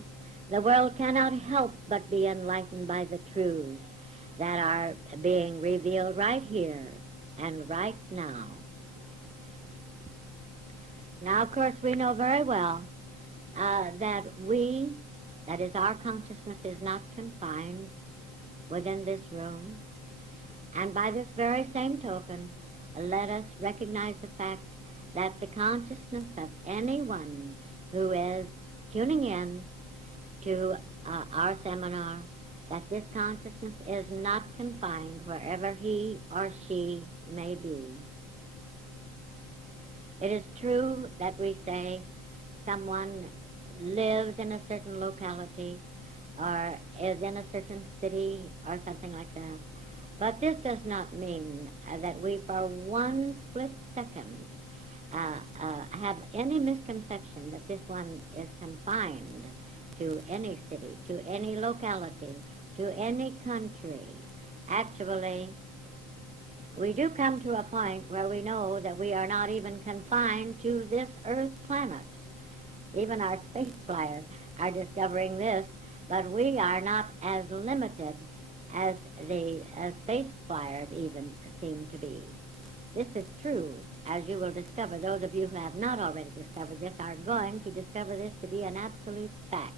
the world cannot help but be enlightened by the truths that are being revealed right here and right now. Now, of course, we know very well that that is, our consciousness is not confined within this room. And by this very same token, let us recognize the fact that the consciousness of anyone who is tuning in to our seminar, that this consciousness is not confined wherever he or she may be. It is true that we say someone lives in a certain locality or is in a certain city or something like that. But this does not mean that we for one split second have any misconception that this one is confined to any city, to any locality, to any country. Actually, we do come to a point where we know that we are not even confined to this Earth planet. Even our space flyers are discovering this, but we are not as limited as the space flyers even seem to be. This is true, as you will discover. Those of you who have not already discovered this are going to discover this to be an absolute fact.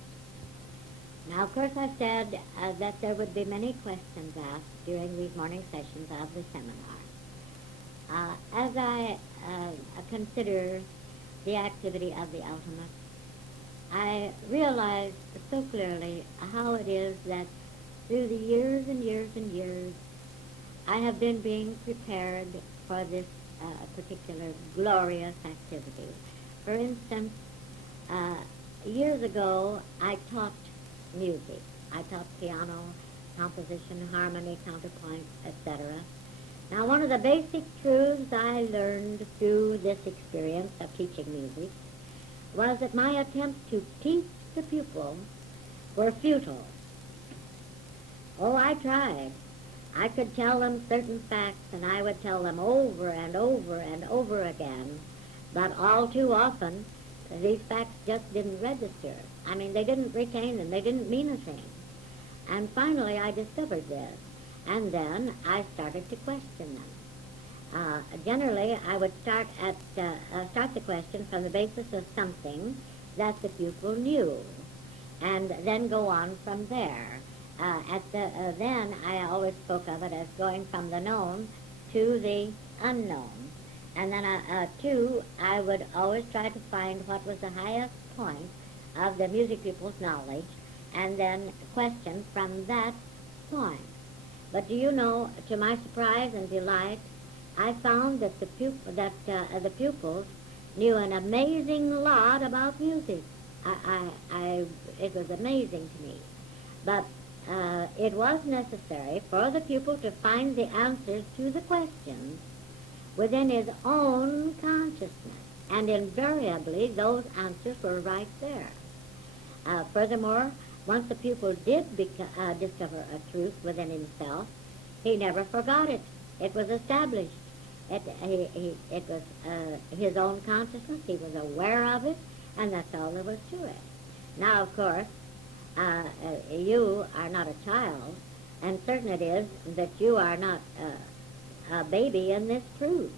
Now, of course, I said that there would be many questions asked during these morning sessions of the seminar. As I consider the activity of the ultimate, I realize so clearly how it is that through the years and years and years, I have been being prepared for this particular glorious activity. For instance, years ago, I taught music. I taught piano, composition, harmony, counterpoint, etc. Now, one of the basic truths I learned through this experience of teaching music was that my attempts to teach the pupil were futile. Oh, I tried. I could tell them certain facts, and I would tell them over and over and over again, but all too often, these facts just didn't register. I mean, they didn't retain them. They didn't mean a thing. And finally, I discovered this, and then I started to question them. Generally, I would start the question from the basis of something that the pupil knew, and then go on from there. Then I always spoke of it as going from the known to the unknown. And then, too, I would always try to find what was the highest point of the music pupil's knowledge, and then question from that point. But do you know, to my surprise and delight, I found that the pupils knew an amazing lot about music. It was amazing to me. But it was necessary for the pupil to find the answers to the questions within his own consciousness, and invariably those answers were right there. Furthermore, once the pupil did discover a truth within himself, he never forgot it. It was established. It was his own consciousness. He was aware of it, and that's all there was to it. Now, of course, you are not a child, and certain it is that you are not a baby in this truth.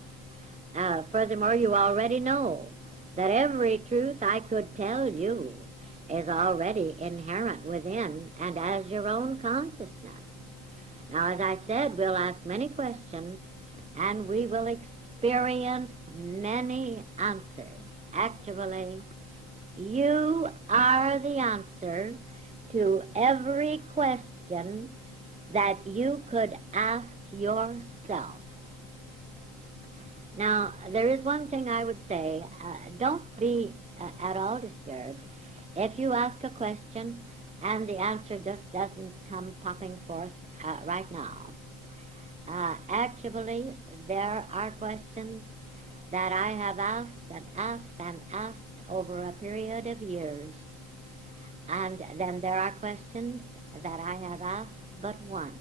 Furthermore, you already know that every truth I could tell you is already inherent within and as your own consciousness. Now, as I said, we'll ask many questions, and we will experience many answers. Actually, you are the answer to every question that you could ask yourself. Now, there is one thing I would say. Don't be at all disturbed if you ask a question and the answer just doesn't come popping forth right now. Actually, there are questions that I have asked and asked and asked over a period of years. And then there are questions that I have asked but once,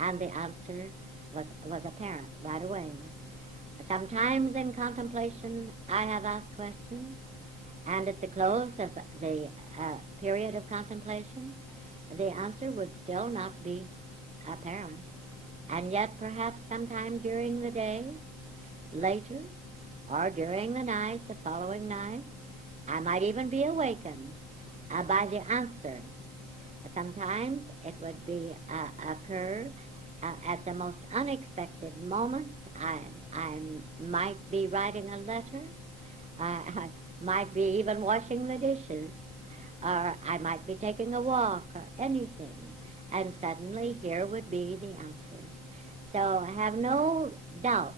and the answer was apparent right away. Sometimes in contemplation I have asked questions, and at the close of the period of contemplation, the answer would still not be apparent. And yet perhaps sometime during the day, later, or during the night, the following night, I might even be awakened by the answer. Sometimes it would be occur at the most unexpected moments. I might be writing a letter. I might be even washing the dishes, or I might be taking a walk, or anything, and suddenly here would be the answer. So have no doubt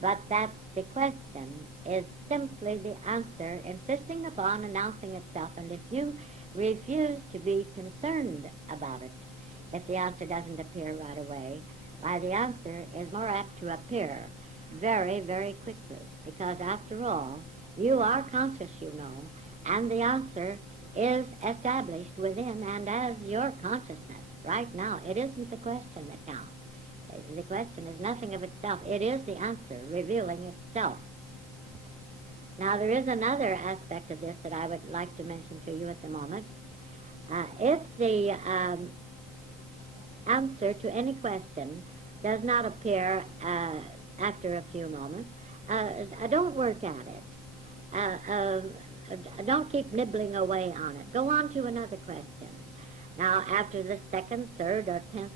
but that the question is simply the answer insisting upon announcing itself, and if you refuse to be concerned about it, if the answer doesn't appear right away, why, the answer is more apt to appear very, very quickly, because after all, you are conscious, you know, and the answer is established within and as your consciousness right now. It isn't the question that counts. The question is nothing of itself. It is the answer revealing itself. Now, there is another aspect of this that I would like to mention to you at the moment. If the answer to any question does not appear after a few moments, don't work at it. Don't keep nibbling away on it. Go on to another question. Now, after the second, third, or 10th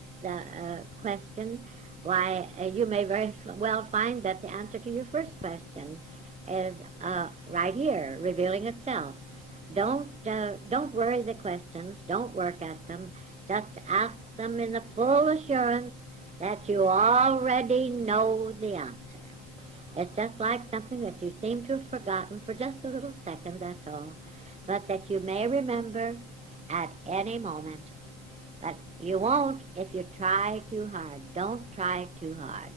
question, why, you may very well find that the answer to your first question is right here, revealing itself. Don't worry the questions. Don't work at them. Just ask them in the full assurance that you already know the answer. It's just like something that you seem to have forgotten for just a little second, that's all, but that you may remember at any moment. But you won't if you try too hard. Don't try too hard.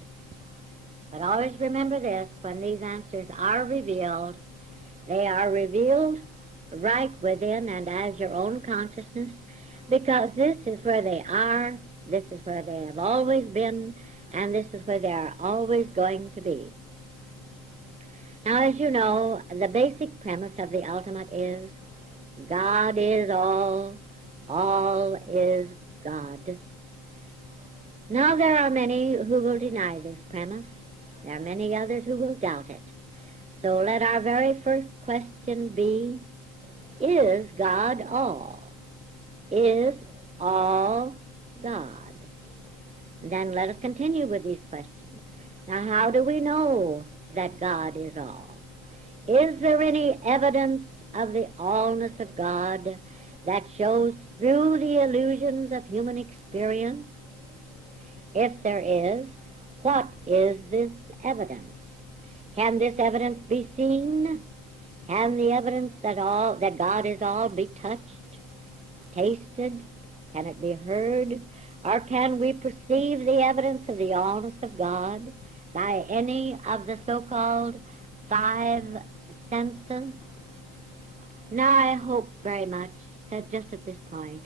But always remember this: when these answers are revealed, they are revealed right within and as your own consciousness, because this is where they are, this is where they have always been, and this is where they are always going to be. Now, as you know, the basic premise of the ultimate is God is all is God. Now, there are many who will deny this premise. There are many others who will doubt it. So let our very first question be, is God all? Is all God? Then let us continue with these questions. Now, how do we know that God is all? Is there any evidence of the allness of God that shows through the illusions of human experience? If there is, what is this evidence? Can this evidence be seen? Can the evidence that God is all be touched, tasted? Can it be heard? Or can we perceive the evidence of the allness of God by any of the so-called five senses? Now, I hope very much that just at this point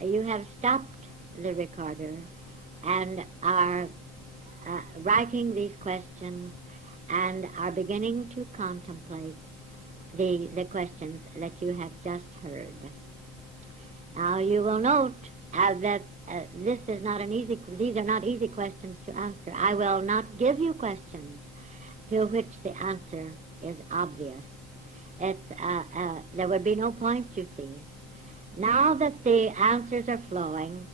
you have stopped the recorder and are writing these questions and are beginning to contemplate the questions that you have just heard. Now, you will note that these are not easy questions to answer. I will not give you questions to which the answer is obvious. There would be no point, you see. Now that the answers are flowing,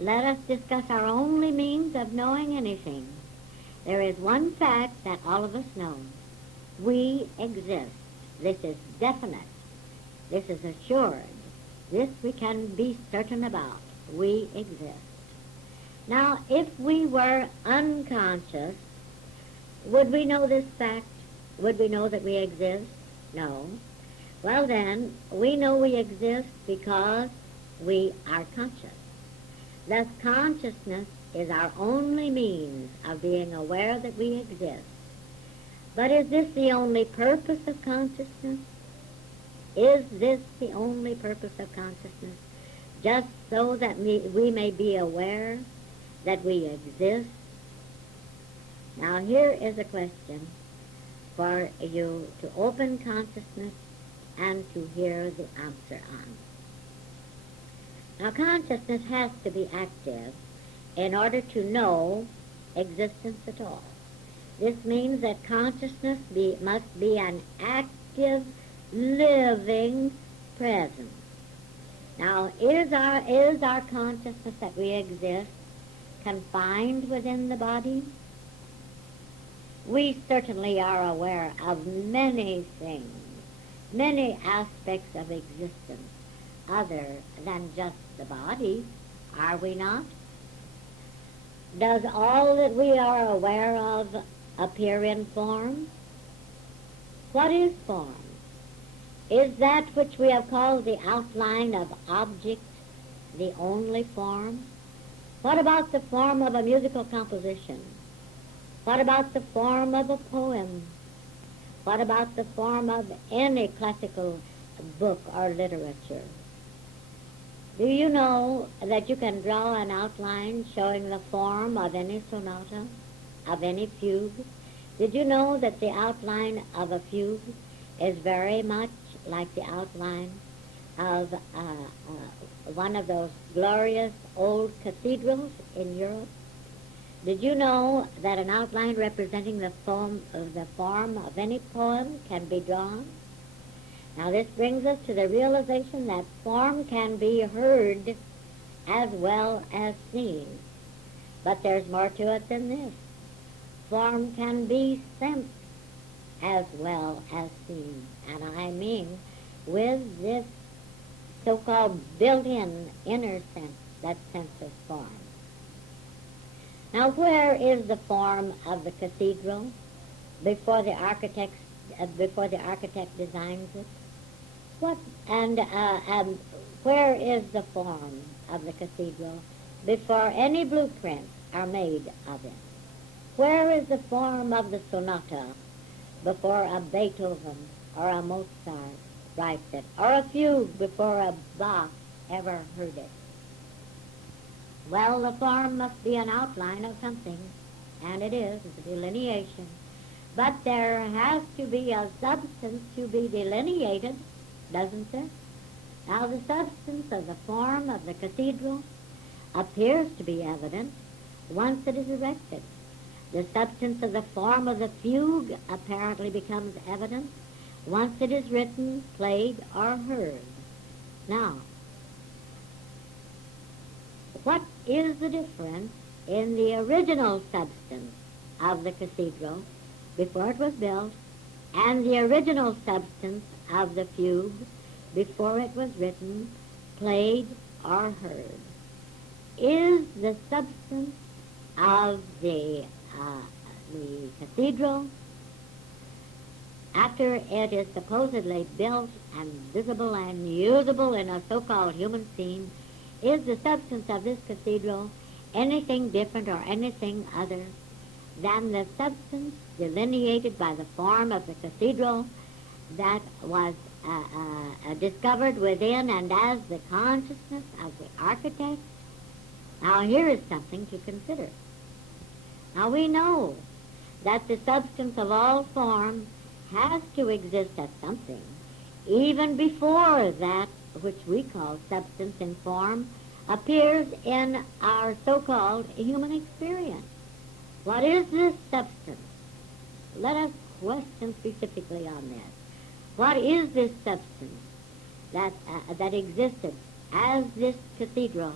let us discuss our only means of knowing anything. There is one fact that all of us know. We exist. This is definite. This is assured. This we can be certain about. We exist. Now, if we were unconscious, would we know this fact? Would we know that we exist? No. Well then, we know we exist because we are conscious. Thus, consciousness is our only means of being aware that we exist. But is this the only purpose of consciousness? Is this the only purpose of consciousness? Just so that we may be aware that we exist? Now here is a question for you to open consciousness and to hear the answer on. Now consciousness has to be active in order to know existence at all. This means that consciousness must be an active, living presence. Now, is our consciousness that we exist confined within the body? We certainly are aware of many things, many aspects of existence other than just the body, are we not? Does all that we are aware of appear in form? What is form? Is that which we have called the outline of object the only form? What about the form of a musical composition? What about the form of a poem? What about the form of any classical book or literature? Do you know that you can draw an outline showing the form of any sonata, of any fugue? Did you know that the outline of a fugue is very much like the outline of one of those glorious old cathedrals in Europe? Did you know that an outline representing the form of any poem can be drawn? Now this brings us to the realization that form can be heard as well as seen. But there's more to it than this. Form can be sensed as well as seen. And I mean with this so-called built-in inner sense, that sense of form. Now where is the form of the cathedral before the architect designs it? Where is the form of the cathedral before any blueprints are made of it? Where is the form of the sonata before a Beethoven or a Mozart writes it, or a fugue before a Bach ever heard it? Well, the form must be an outline of something, and it is, it's a delineation. But there has to be a substance to be delineated, doesn't there? Now the substance of the form of the cathedral appears to be evident once it is erected. The substance of the form of the fugue apparently becomes evident once it is written, played, or heard. Now, what is the difference in the original substance of the cathedral before it was built and the original substance of the fugue before it was written, played, or heard? Is the substance of the cathedral, after it is supposedly built and visible and usable in a so-called human scene, is the substance of this cathedral anything different or anything other than the substance delineated by the form of the cathedral that was discovered within and as the consciousness of the architect? Now here is something to consider. Now we know that the substance of all form has to exist as something, even before that which we call substance in form appears in our so-called human experience. What is this substance? Let us question specifically on this. What is this substance that existed as this cathedral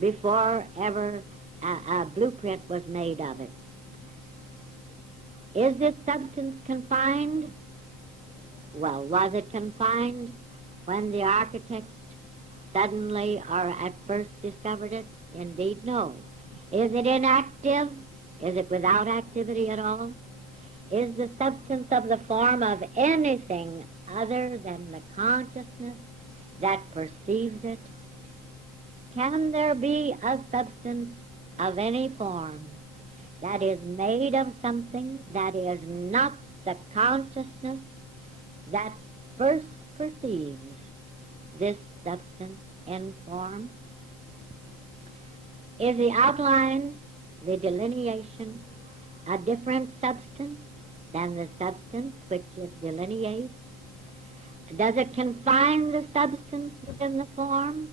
before ever a blueprint was made of it? Is this substance confined? Well, was it confined when the architect suddenly or at first discovered it? Indeed, no. Is it inactive? Is it without activity at all? Is the substance of the form of anything other than the consciousness that perceives it? Can there be a substance of any form that is made of something that is not the consciousness that first perceives this substance in form is the outline, the delineation, a different substance than the substance which it delineates? Does it confine the substance within the form?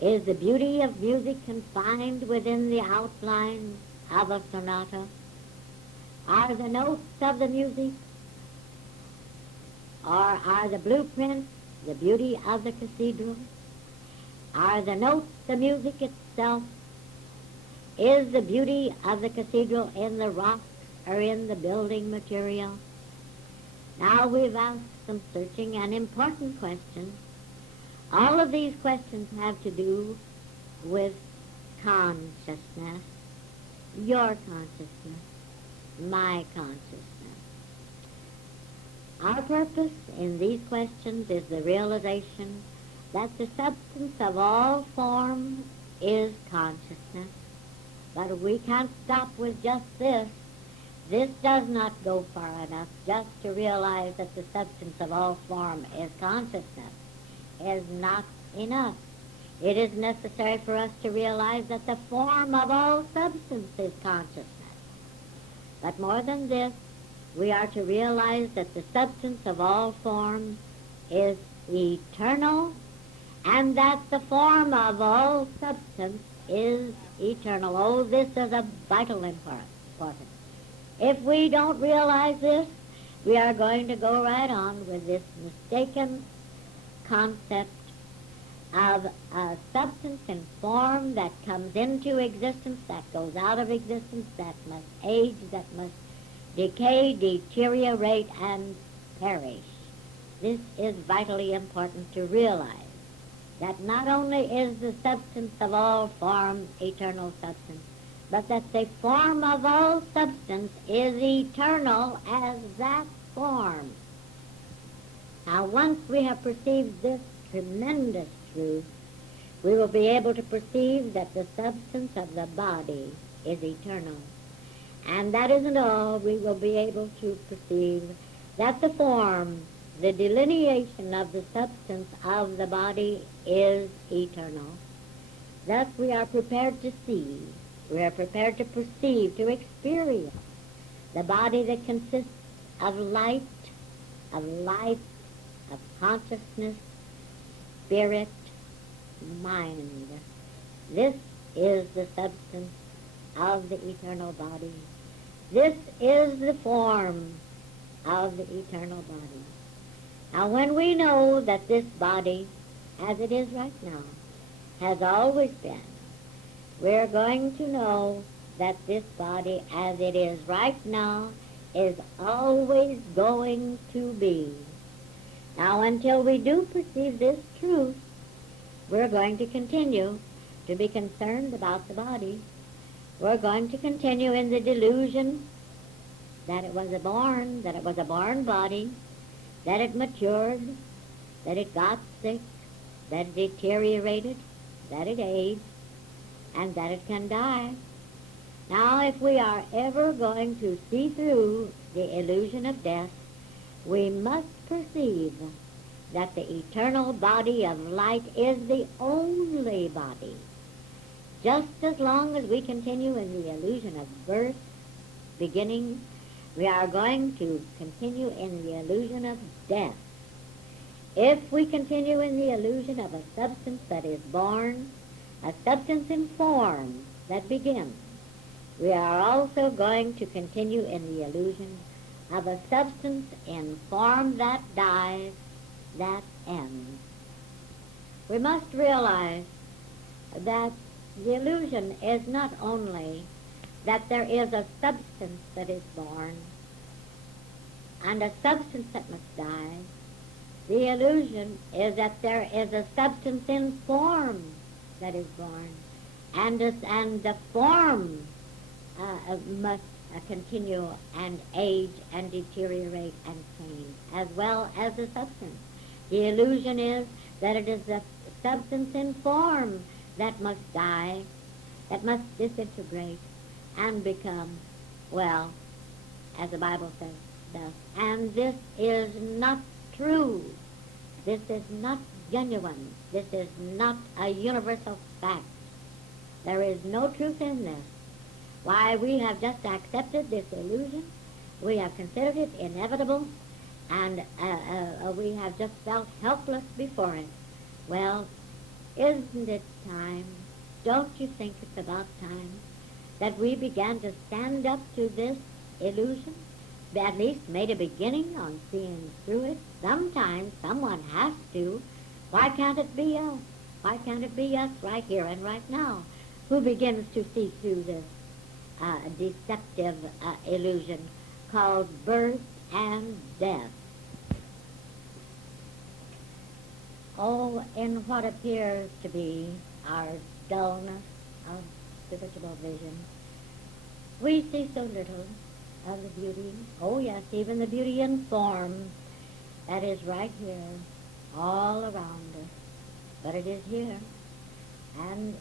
Is the beauty of music confined within the outline of a sonata? Are the notes of the music, or are the blueprints the beauty of the cathedral? Are the notes the music itself? Is the beauty of the cathedral in the rock or in the building material? Now we've asked some searching and important questions. All of these questions have to do with consciousness, your consciousness, my consciousness. Our purpose in these questions is the realization that the substance of all form is consciousness. But we can't stop with just this. This does not go far enough just to realize that the substance of all form is consciousness. Is not enough. It is necessary for us to realize that the form of all substance is consciousness. But more than this, we are to realize that the substance of all form is eternal, and that the form of all substance is eternal. Oh, this is a vital importance. If we don't realize this, we are going to go right on with this mistaken concept of a substance and form that comes into existence, that goes out of existence, that must age, that must decay, deteriorate, and perish. This is vitally important to realize, that not only is the substance of all form eternal substance, but that the form of all substance is eternal as that form. Now, once we have perceived this tremendous truth, we will be able to perceive that the substance of the body is eternal. And that isn't all. We will be able to perceive that the form, the delineation of the substance of the body is eternal. Thus we are prepared to see, we are prepared to perceive, to experience the body that consists of light, of life, of consciousness, spirit, mind. This is the substance of the eternal body. This is the form of the eternal body. Now, when we know that this body, as it is right now, has always been, we're going to know that this body, as it is right now, is always going to be. Now, until we do perceive this truth, we're going to continue to be concerned about the body. We're going to continue in the delusion that it was a born body, that it matured, that it got sick, that it deteriorated, that it aged, and that it can die. Now, if we are ever going to see through the illusion of death, we must perceive that the eternal body of light is the only body. Just as long as we continue in the illusion of birth, beginning, we are going to continue in the illusion of death. If we continue in the illusion of a substance that is born, a substance in form that begins, we are also going to continue in the illusion of a substance in form that dies, that ends. We must realize that the illusion is not only that there is a substance that is born and a substance that must die. The illusion is that there is a substance in form that is born, and the form must continue and age and deteriorate and change, as well as the substance. The illusion is that it is the substance in form that must die, that must disintegrate and become, well, as the Bible says, does. And this is not true. This is not genuine. This is not a universal fact. There is no truth in this. Why, we have just accepted this illusion. We have considered it inevitable, and we have just felt helpless before it. Well, isn't it time? Don't you think it's about time that we began to stand up to this illusion? At least made a beginning on seeing through it. Sometimes someone has to. Why can't it be us? Why can't it be us right here and right now who begins to see through this deceptive illusion called birth and death? Oh, in what appears to be our dullness of spiritual vision, we see so little of the beauty. Oh yes, even the beauty in form that is right here, all around us. But it is here. And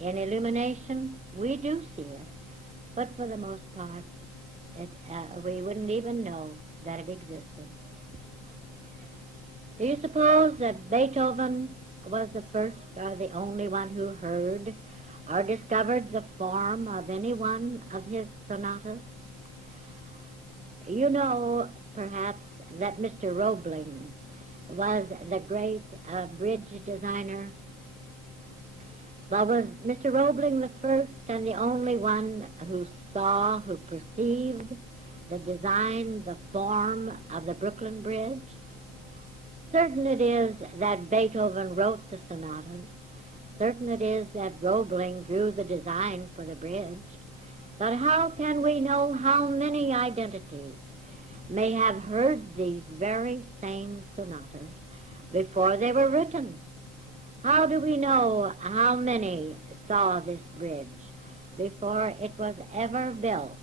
in illumination, we do see it. But for the most part, we wouldn't even know that it existed. Do you suppose that Beethoven was the first or the only one who heard or discovered the form of any one of his sonatas? You know, perhaps, that Mr. Roebling was the great bridge designer. Well, was Mr. Roebling the first and the only one who saw, who perceived the design, the form of the Brooklyn Bridge? Certain it is that Beethoven wrote the sonatas. Certain it is that Roebling drew the design for the bridge. But how can we know how many identities may have heard these very same sonatas before they were written? How do we know how many saw this bridge before it was ever built?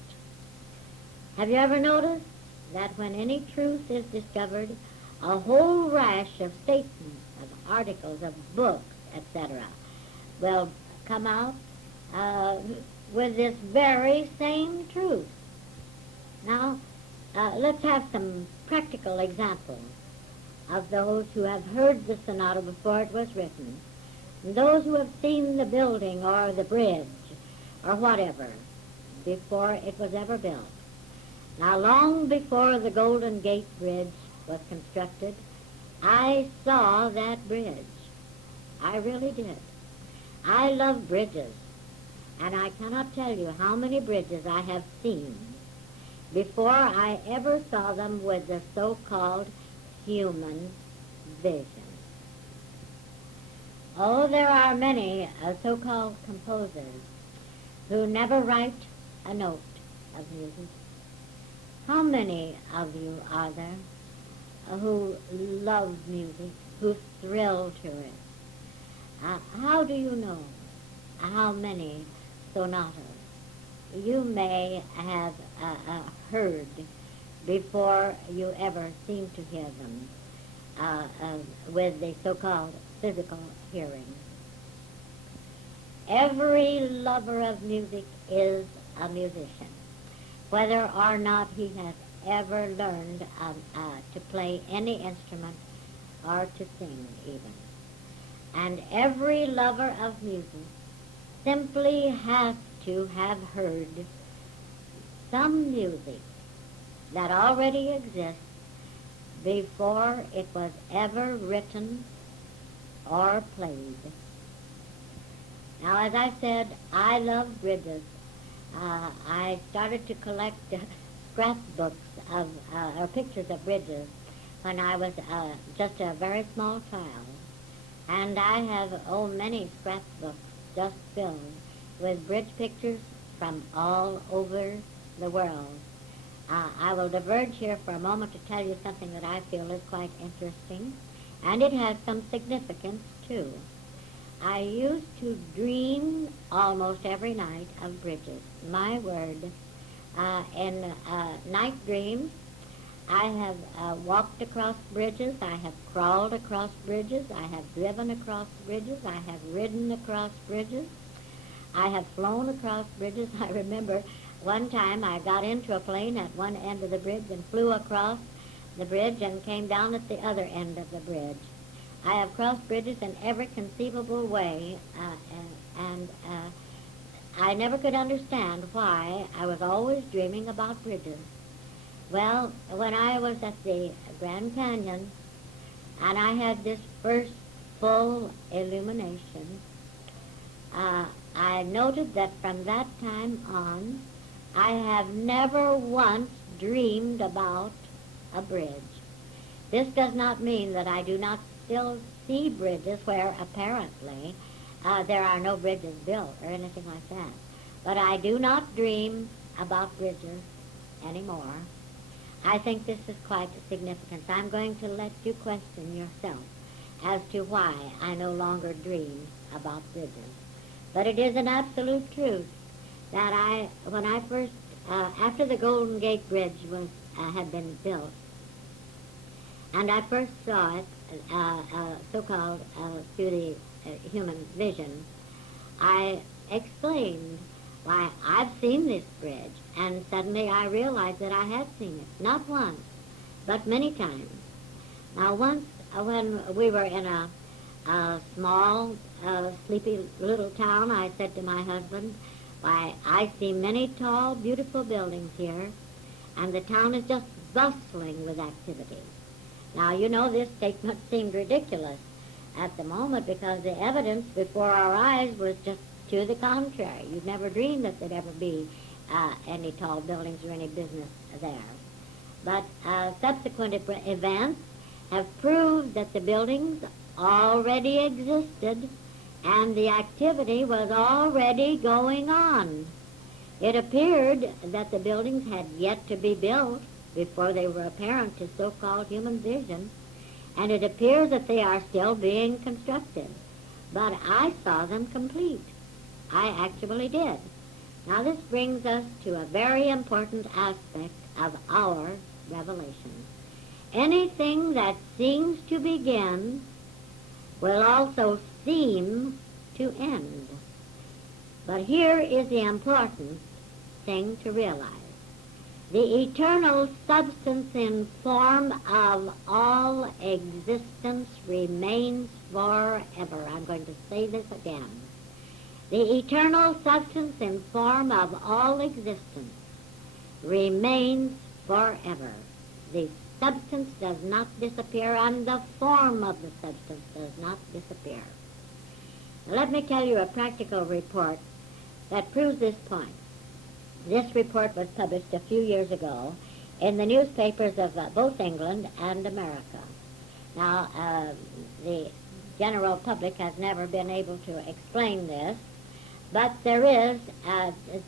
Have you ever noticed that when any truth is discovered, a whole rash of statements, of articles, of books, etc., will come out with this very same truth? Now, let's have some practical examples of those who have heard the sonata before it was written, and those who have seen the building or the bridge or whatever before it was ever built. Now, long before the Golden Gate Bridge was constructed, I saw that bridge. I really did. I love bridges, and I cannot tell you how many bridges I have seen before I ever saw them with the so-called human vision. Oh, there are many so-called composers who never write a note of music. How many of you are there who love music, who thrill to it? How do you know how many sonatas you may have heard before you ever seem to hear them with the so-called physical hearing? Every lover of music is a musician, whether or not he has ever learned to play any instrument or to sing even. And every lover of music simply has to have heard some music that already exists before it was ever written or played. Now, as I said, I love bridges. I started to collect scrapbooks of or pictures of bridges when I was just a very small child. And I have, many scrapbooks just filled with bridge pictures from all over the world. I will diverge here for a moment to tell you something that I feel is quite interesting, and it has some significance, too. I used to dream almost every night of bridges. My word. In night dreams, I have walked across bridges, I have crawled across bridges, I have driven across bridges, I have ridden across bridges, I have flown across bridges. I remember one time I got into a plane at one end of the bridge and flew across the bridge and came down at the other end of the bridge. I have crossed bridges in every conceivable way, and I never could understand why I was always dreaming about bridges. Well, when I was at the Grand Canyon and I had this first full illumination, I noted that from that time on, I have never once dreamed about a bridge. This does not mean that I do not still see bridges where apparently there are no bridges built or anything like that. But I do not dream about bridges anymore. I think this is quite significant. I'm going to let you question yourself as to why I no longer dream about bridges. But it is an absolute truth that when I first, after the Golden Gate Bridge had been built, and I first saw it, so-called through the human vision, I exclaimed, why, I've seen this bridge, and suddenly I realized that I had seen it, not once, but many times. Now once, when we were in a small, sleepy little town, I said to my husband, why, I see many tall, beautiful buildings here, and the town is just bustling with activity. Now, you know, this statement seemed ridiculous at the moment because the evidence before our eyes was just to the contrary. You'd never dreamed that there'd ever be any tall buildings or any business there. But subsequent events have proved that the buildings already existed and the activity was already going on. It appeared that the buildings had yet to be built before they were apparent to so-called human vision, and it appears that they are still being constructed. But I saw them complete. I actually did. Now this brings us to a very important aspect of our revelation. Anything that seems to begin will also seem to end. But here is the important thing to realize. The eternal substance in form of all existence remains forever. I'm going to say this again. The eternal substance in form of all existence remains forever. The substance does not disappear, and the form of the substance does not disappear. Now, let me tell you a practical report that proves this point. This report was published a few years ago in the newspapers of both England and America. Now, the general public has never been able to explain this, but there is,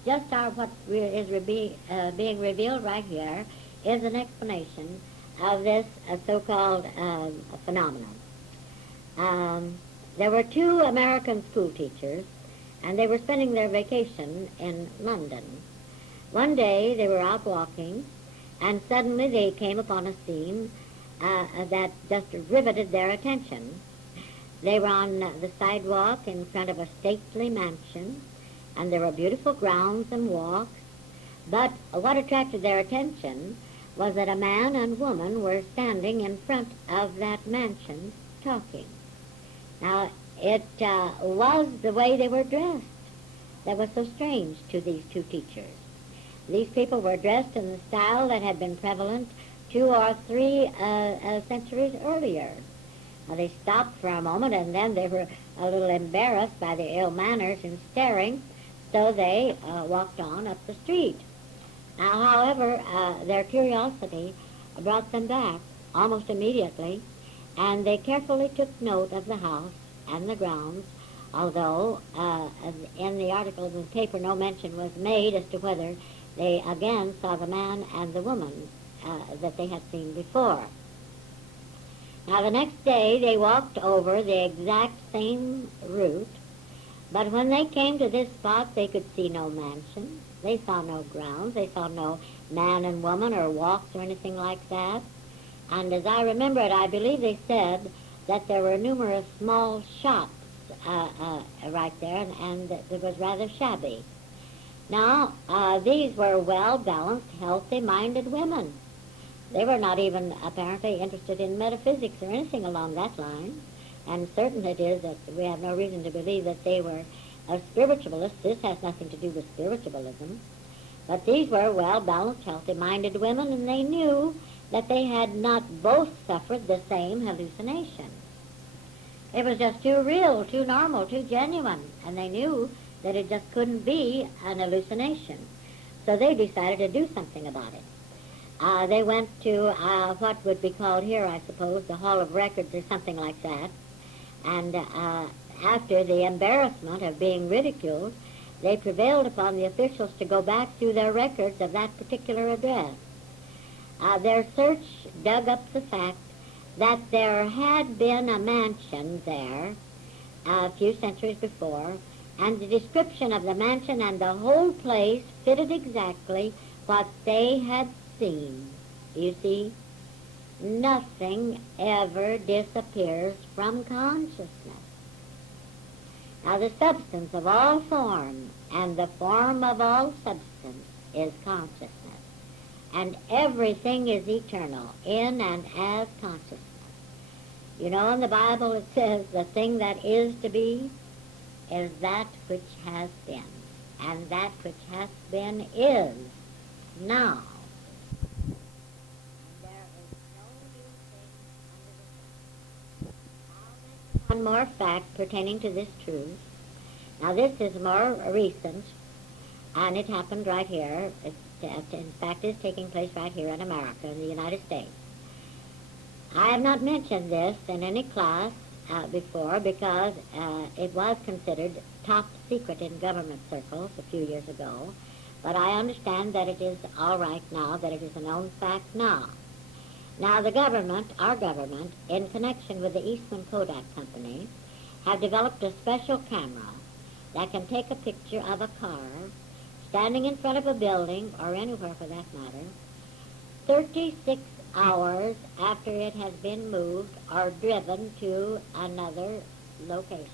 just what is being revealed right here is an explanation of this so-called phenomenon. There were two American school teachers, and they were spending their vacation in London. One day they were out walking, and suddenly they came upon a scene that just riveted their attention. They were on the sidewalk in front of a stately mansion, and there were beautiful grounds and walks. But what attracted their attention was that a man and woman were standing in front of that mansion talking. Now, it was the way they were dressed that was so strange to these two teachers. These people were dressed in the style that had been prevalent 2 or 3 centuries earlier. Now, they stopped for a moment, and then they were a little embarrassed by their ill manners and staring, so they walked on up the street. Now, however, their curiosity brought them back almost immediately, and they carefully took note of the house and the grounds, although in the article of the paper no mention was made as to whether they again saw the man and the woman that they had seen before. Now, the next day they walked over the exact same route, but when they came to this spot they could see no mansion, they saw no grounds, they saw no man and woman or walks or anything like that. And as I remember it, I believe they said that there were numerous small shops right there, and it was rather shabby. Now, these were well-balanced, healthy-minded women. They were not even apparently interested in metaphysics or anything along that line. And certain it is that we have no reason to believe that they were spiritualists. This has nothing to do with spiritualism. But these were well-balanced, healthy-minded women, and they knew that they had not both suffered the same hallucination. It was just too real, too normal, too genuine, and they knew that it just couldn't be an hallucination. So they decided to do something about it. They went to what would be called here, I suppose, the Hall of Records or something like that. And after the embarrassment of being ridiculed, they prevailed upon the officials to go back through their records of that particular address. Their search dug up the fact that there had been a mansion there a few centuries before, and the description of the mansion and the whole place fitted exactly what they had seen. You see, nothing ever disappears from consciousness. Now, the substance of all form and the form of all substance is consciousness. And everything is eternal in and as consciousness. You know, in the Bible it says the thing that is to be is that which has been. And that which has been is now. And there is no new thing under the sun. I'll mention one more fact pertaining to this truth. Now this is more recent, and it happened right here. In fact, it's taking place right here in America, in the United States. I have not mentioned this in any class before because it was considered top secret in government circles a few years ago, but I understand that it is all right now, that it is a known fact now. Now, the government, our government, in connection with the Eastman Kodak Company, have developed a special camera that can take a picture of a car standing in front of a building, or anywhere for that matter, 36 hours after it has been moved or driven to another location.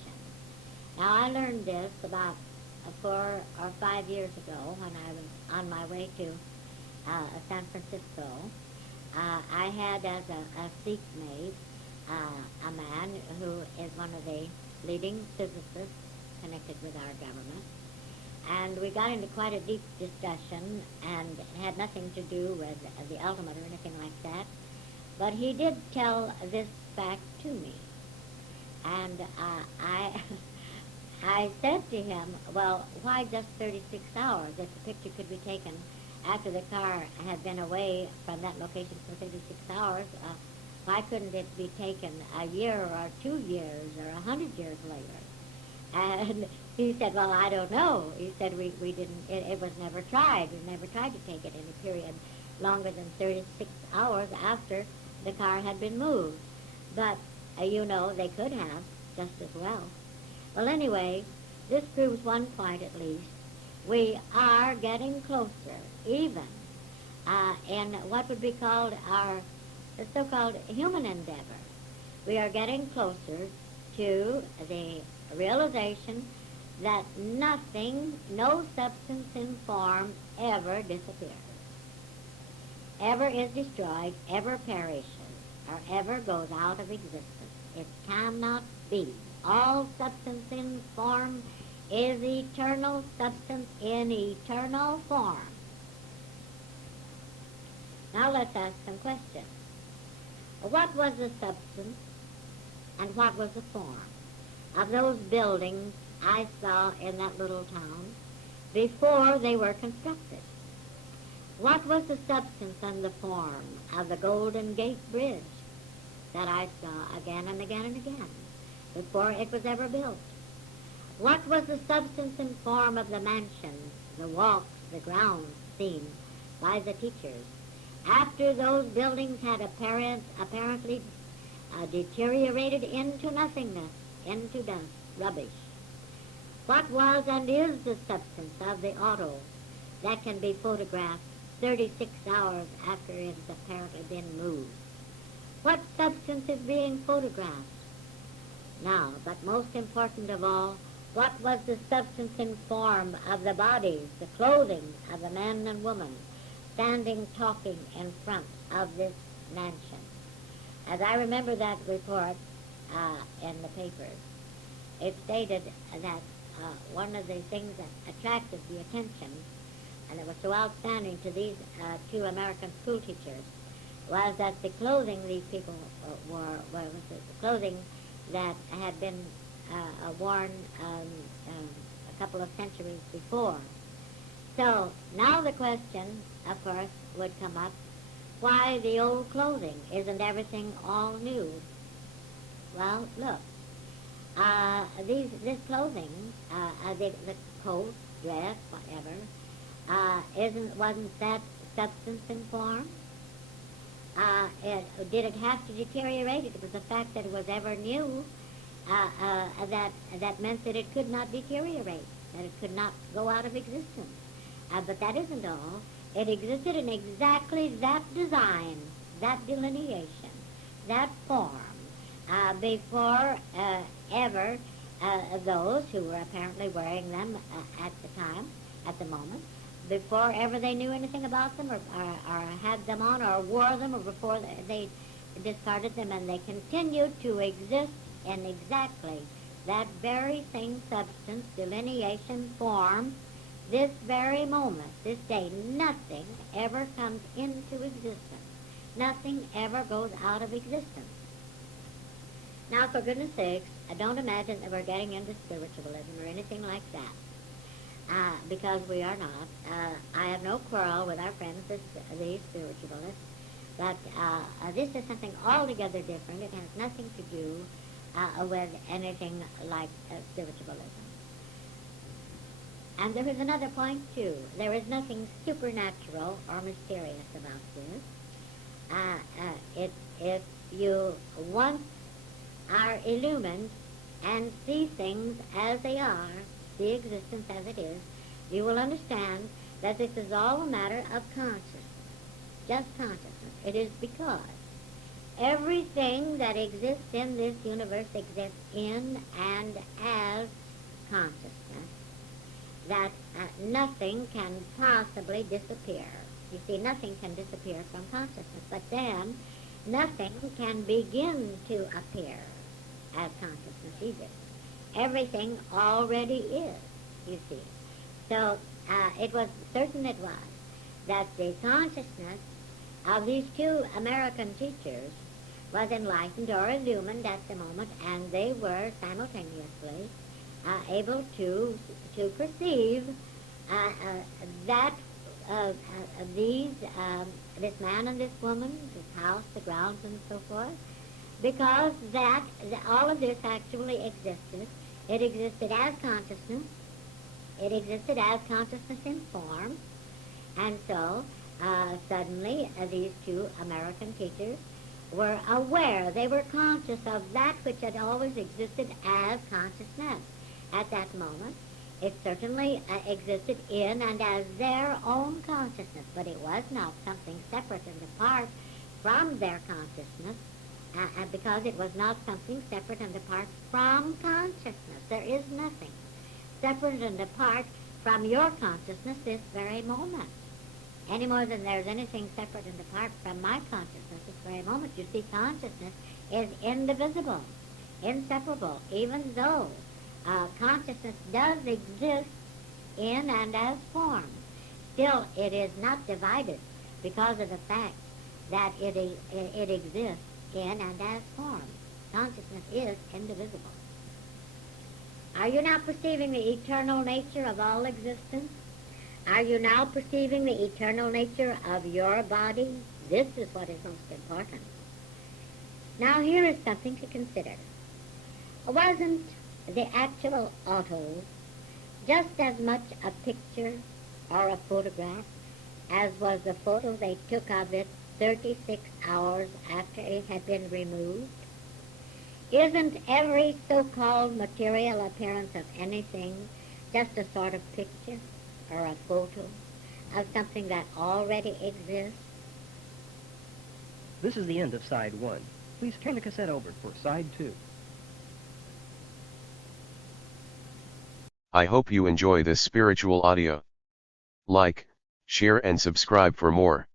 Now, I learned this about 4 or 5 years ago when I was on my way to San Francisco. I had as a seat mate a man who is one of the leading physicists connected with our government. And we got into quite a deep discussion, and it had nothing to do with the ultimate or anything like that. But he did tell this fact to me. And I said to him, well, why just 36 hours? If the picture could be taken after the car had been away from that location for 36 hours, why couldn't it be taken a year or 2 years or 100 years later? And he said, well, I don't know. He said, we didn't, it was never tried. We never tried to take it in a period longer than 36 hours after the car had been moved. But, you know, they could have just as well. Well, anyway, this proves one point at least. We are getting closer, even in what would be called our so-called human endeavor. We are getting closer to the realization that nothing, no substance in form ever disappears, ever is destroyed, ever perishes, or ever goes out of existence. It cannot be. All substance in form is eternal substance in eternal form. Now let's ask some questions. What was the substance and what was the form of those buildings I saw in that little town before they were constructed? What was the substance and the form of the Golden Gate Bridge that I saw again and again and again before it was ever built? What was the substance and form of the mansions, the walks, the grounds seen by the teachers after those buildings had apparently deteriorated into nothingness, into dust, rubbish? What was and is the substance of the auto that can be photographed 36 hours after it has apparently been moved? What substance is being photographed? Now, but most important of all, What was the substance and form of the bodies, the clothing of the man and woman standing talking in front of this mansion? As I remember that report in the papers, it stated that one of the things that attracted the attention, and it was so outstanding to these two American school teachers, was that the clothing these people wore was the clothing that had been worn a couple of centuries before. So now the question, of course, would come up, why the old clothing? Isn't everything all new? Well, look, this clothing, the coat, dress, whatever, wasn't that substance and form? Did it have to deteriorate? It was the fact that it was ever new that meant that it could not deteriorate, that it could not go out of existence. But that isn't all. It existed in exactly that design, that delineation, that form, before ever those who were apparently wearing them at the time, at the moment, before ever they knew anything about them or had them on or wore them, or before they discarded them, and they continued to exist in exactly that very same substance, delineation, form, this very moment, this day. Nothing ever comes into existence. Nothing ever goes out of existence. Now, for goodness sakes, don't imagine that we're getting into spiritualism or anything like that, because we are not. I have no quarrel with our friends, the spiritualists, but this is something altogether different. It has nothing to do with anything like spiritualism. And there is another point, too. There is nothing supernatural or mysterious about this. If you once are illumined and see things as they are, see existence as it is, you will understand that this is all a matter of consciousness, just consciousness. It is because everything that exists in this universe exists in and as consciousness, that nothing can possibly disappear. You see, nothing can disappear from consciousness, but then nothing can begin to appear as consciousness either. Everything already is, you see. So it was that the consciousness of these two American teachers was enlightened or illumined at the moment, and they were simultaneously able to perceive that this man and this woman, this house, the grounds, and so forth, because all of this actually existed. It existed as consciousness. It existed as consciousness in form. And so suddenly these two American teachers were aware. They were conscious of that which had always existed as consciousness at that moment. It certainly existed in and as their own consciousness, but it was not something separate and apart from their consciousness, because it was not something separate and apart from consciousness. There is nothing separate and apart from your consciousness this very moment, any more than there's anything separate and apart from my consciousness this very moment. You see, consciousness is indivisible, inseparable, even though consciousness does exist in and as form. Still, it is not divided because of the fact that it exists in and as form. Consciousness is indivisible. Are you now perceiving the eternal nature of all existence? Are you now perceiving the eternal nature of your body? This is what is most important. Now here is something to consider. Wasn't the actual auto just as much a picture or a photograph as was the photo they took of it 36 hours after it had been removed? Isn't every so-called material appearance of anything just a sort of picture or a photo of something that already exists? This is the end of side 1. Please turn the cassette over for side 2. I hope you enjoy this spiritual audio. Like, share and subscribe for more.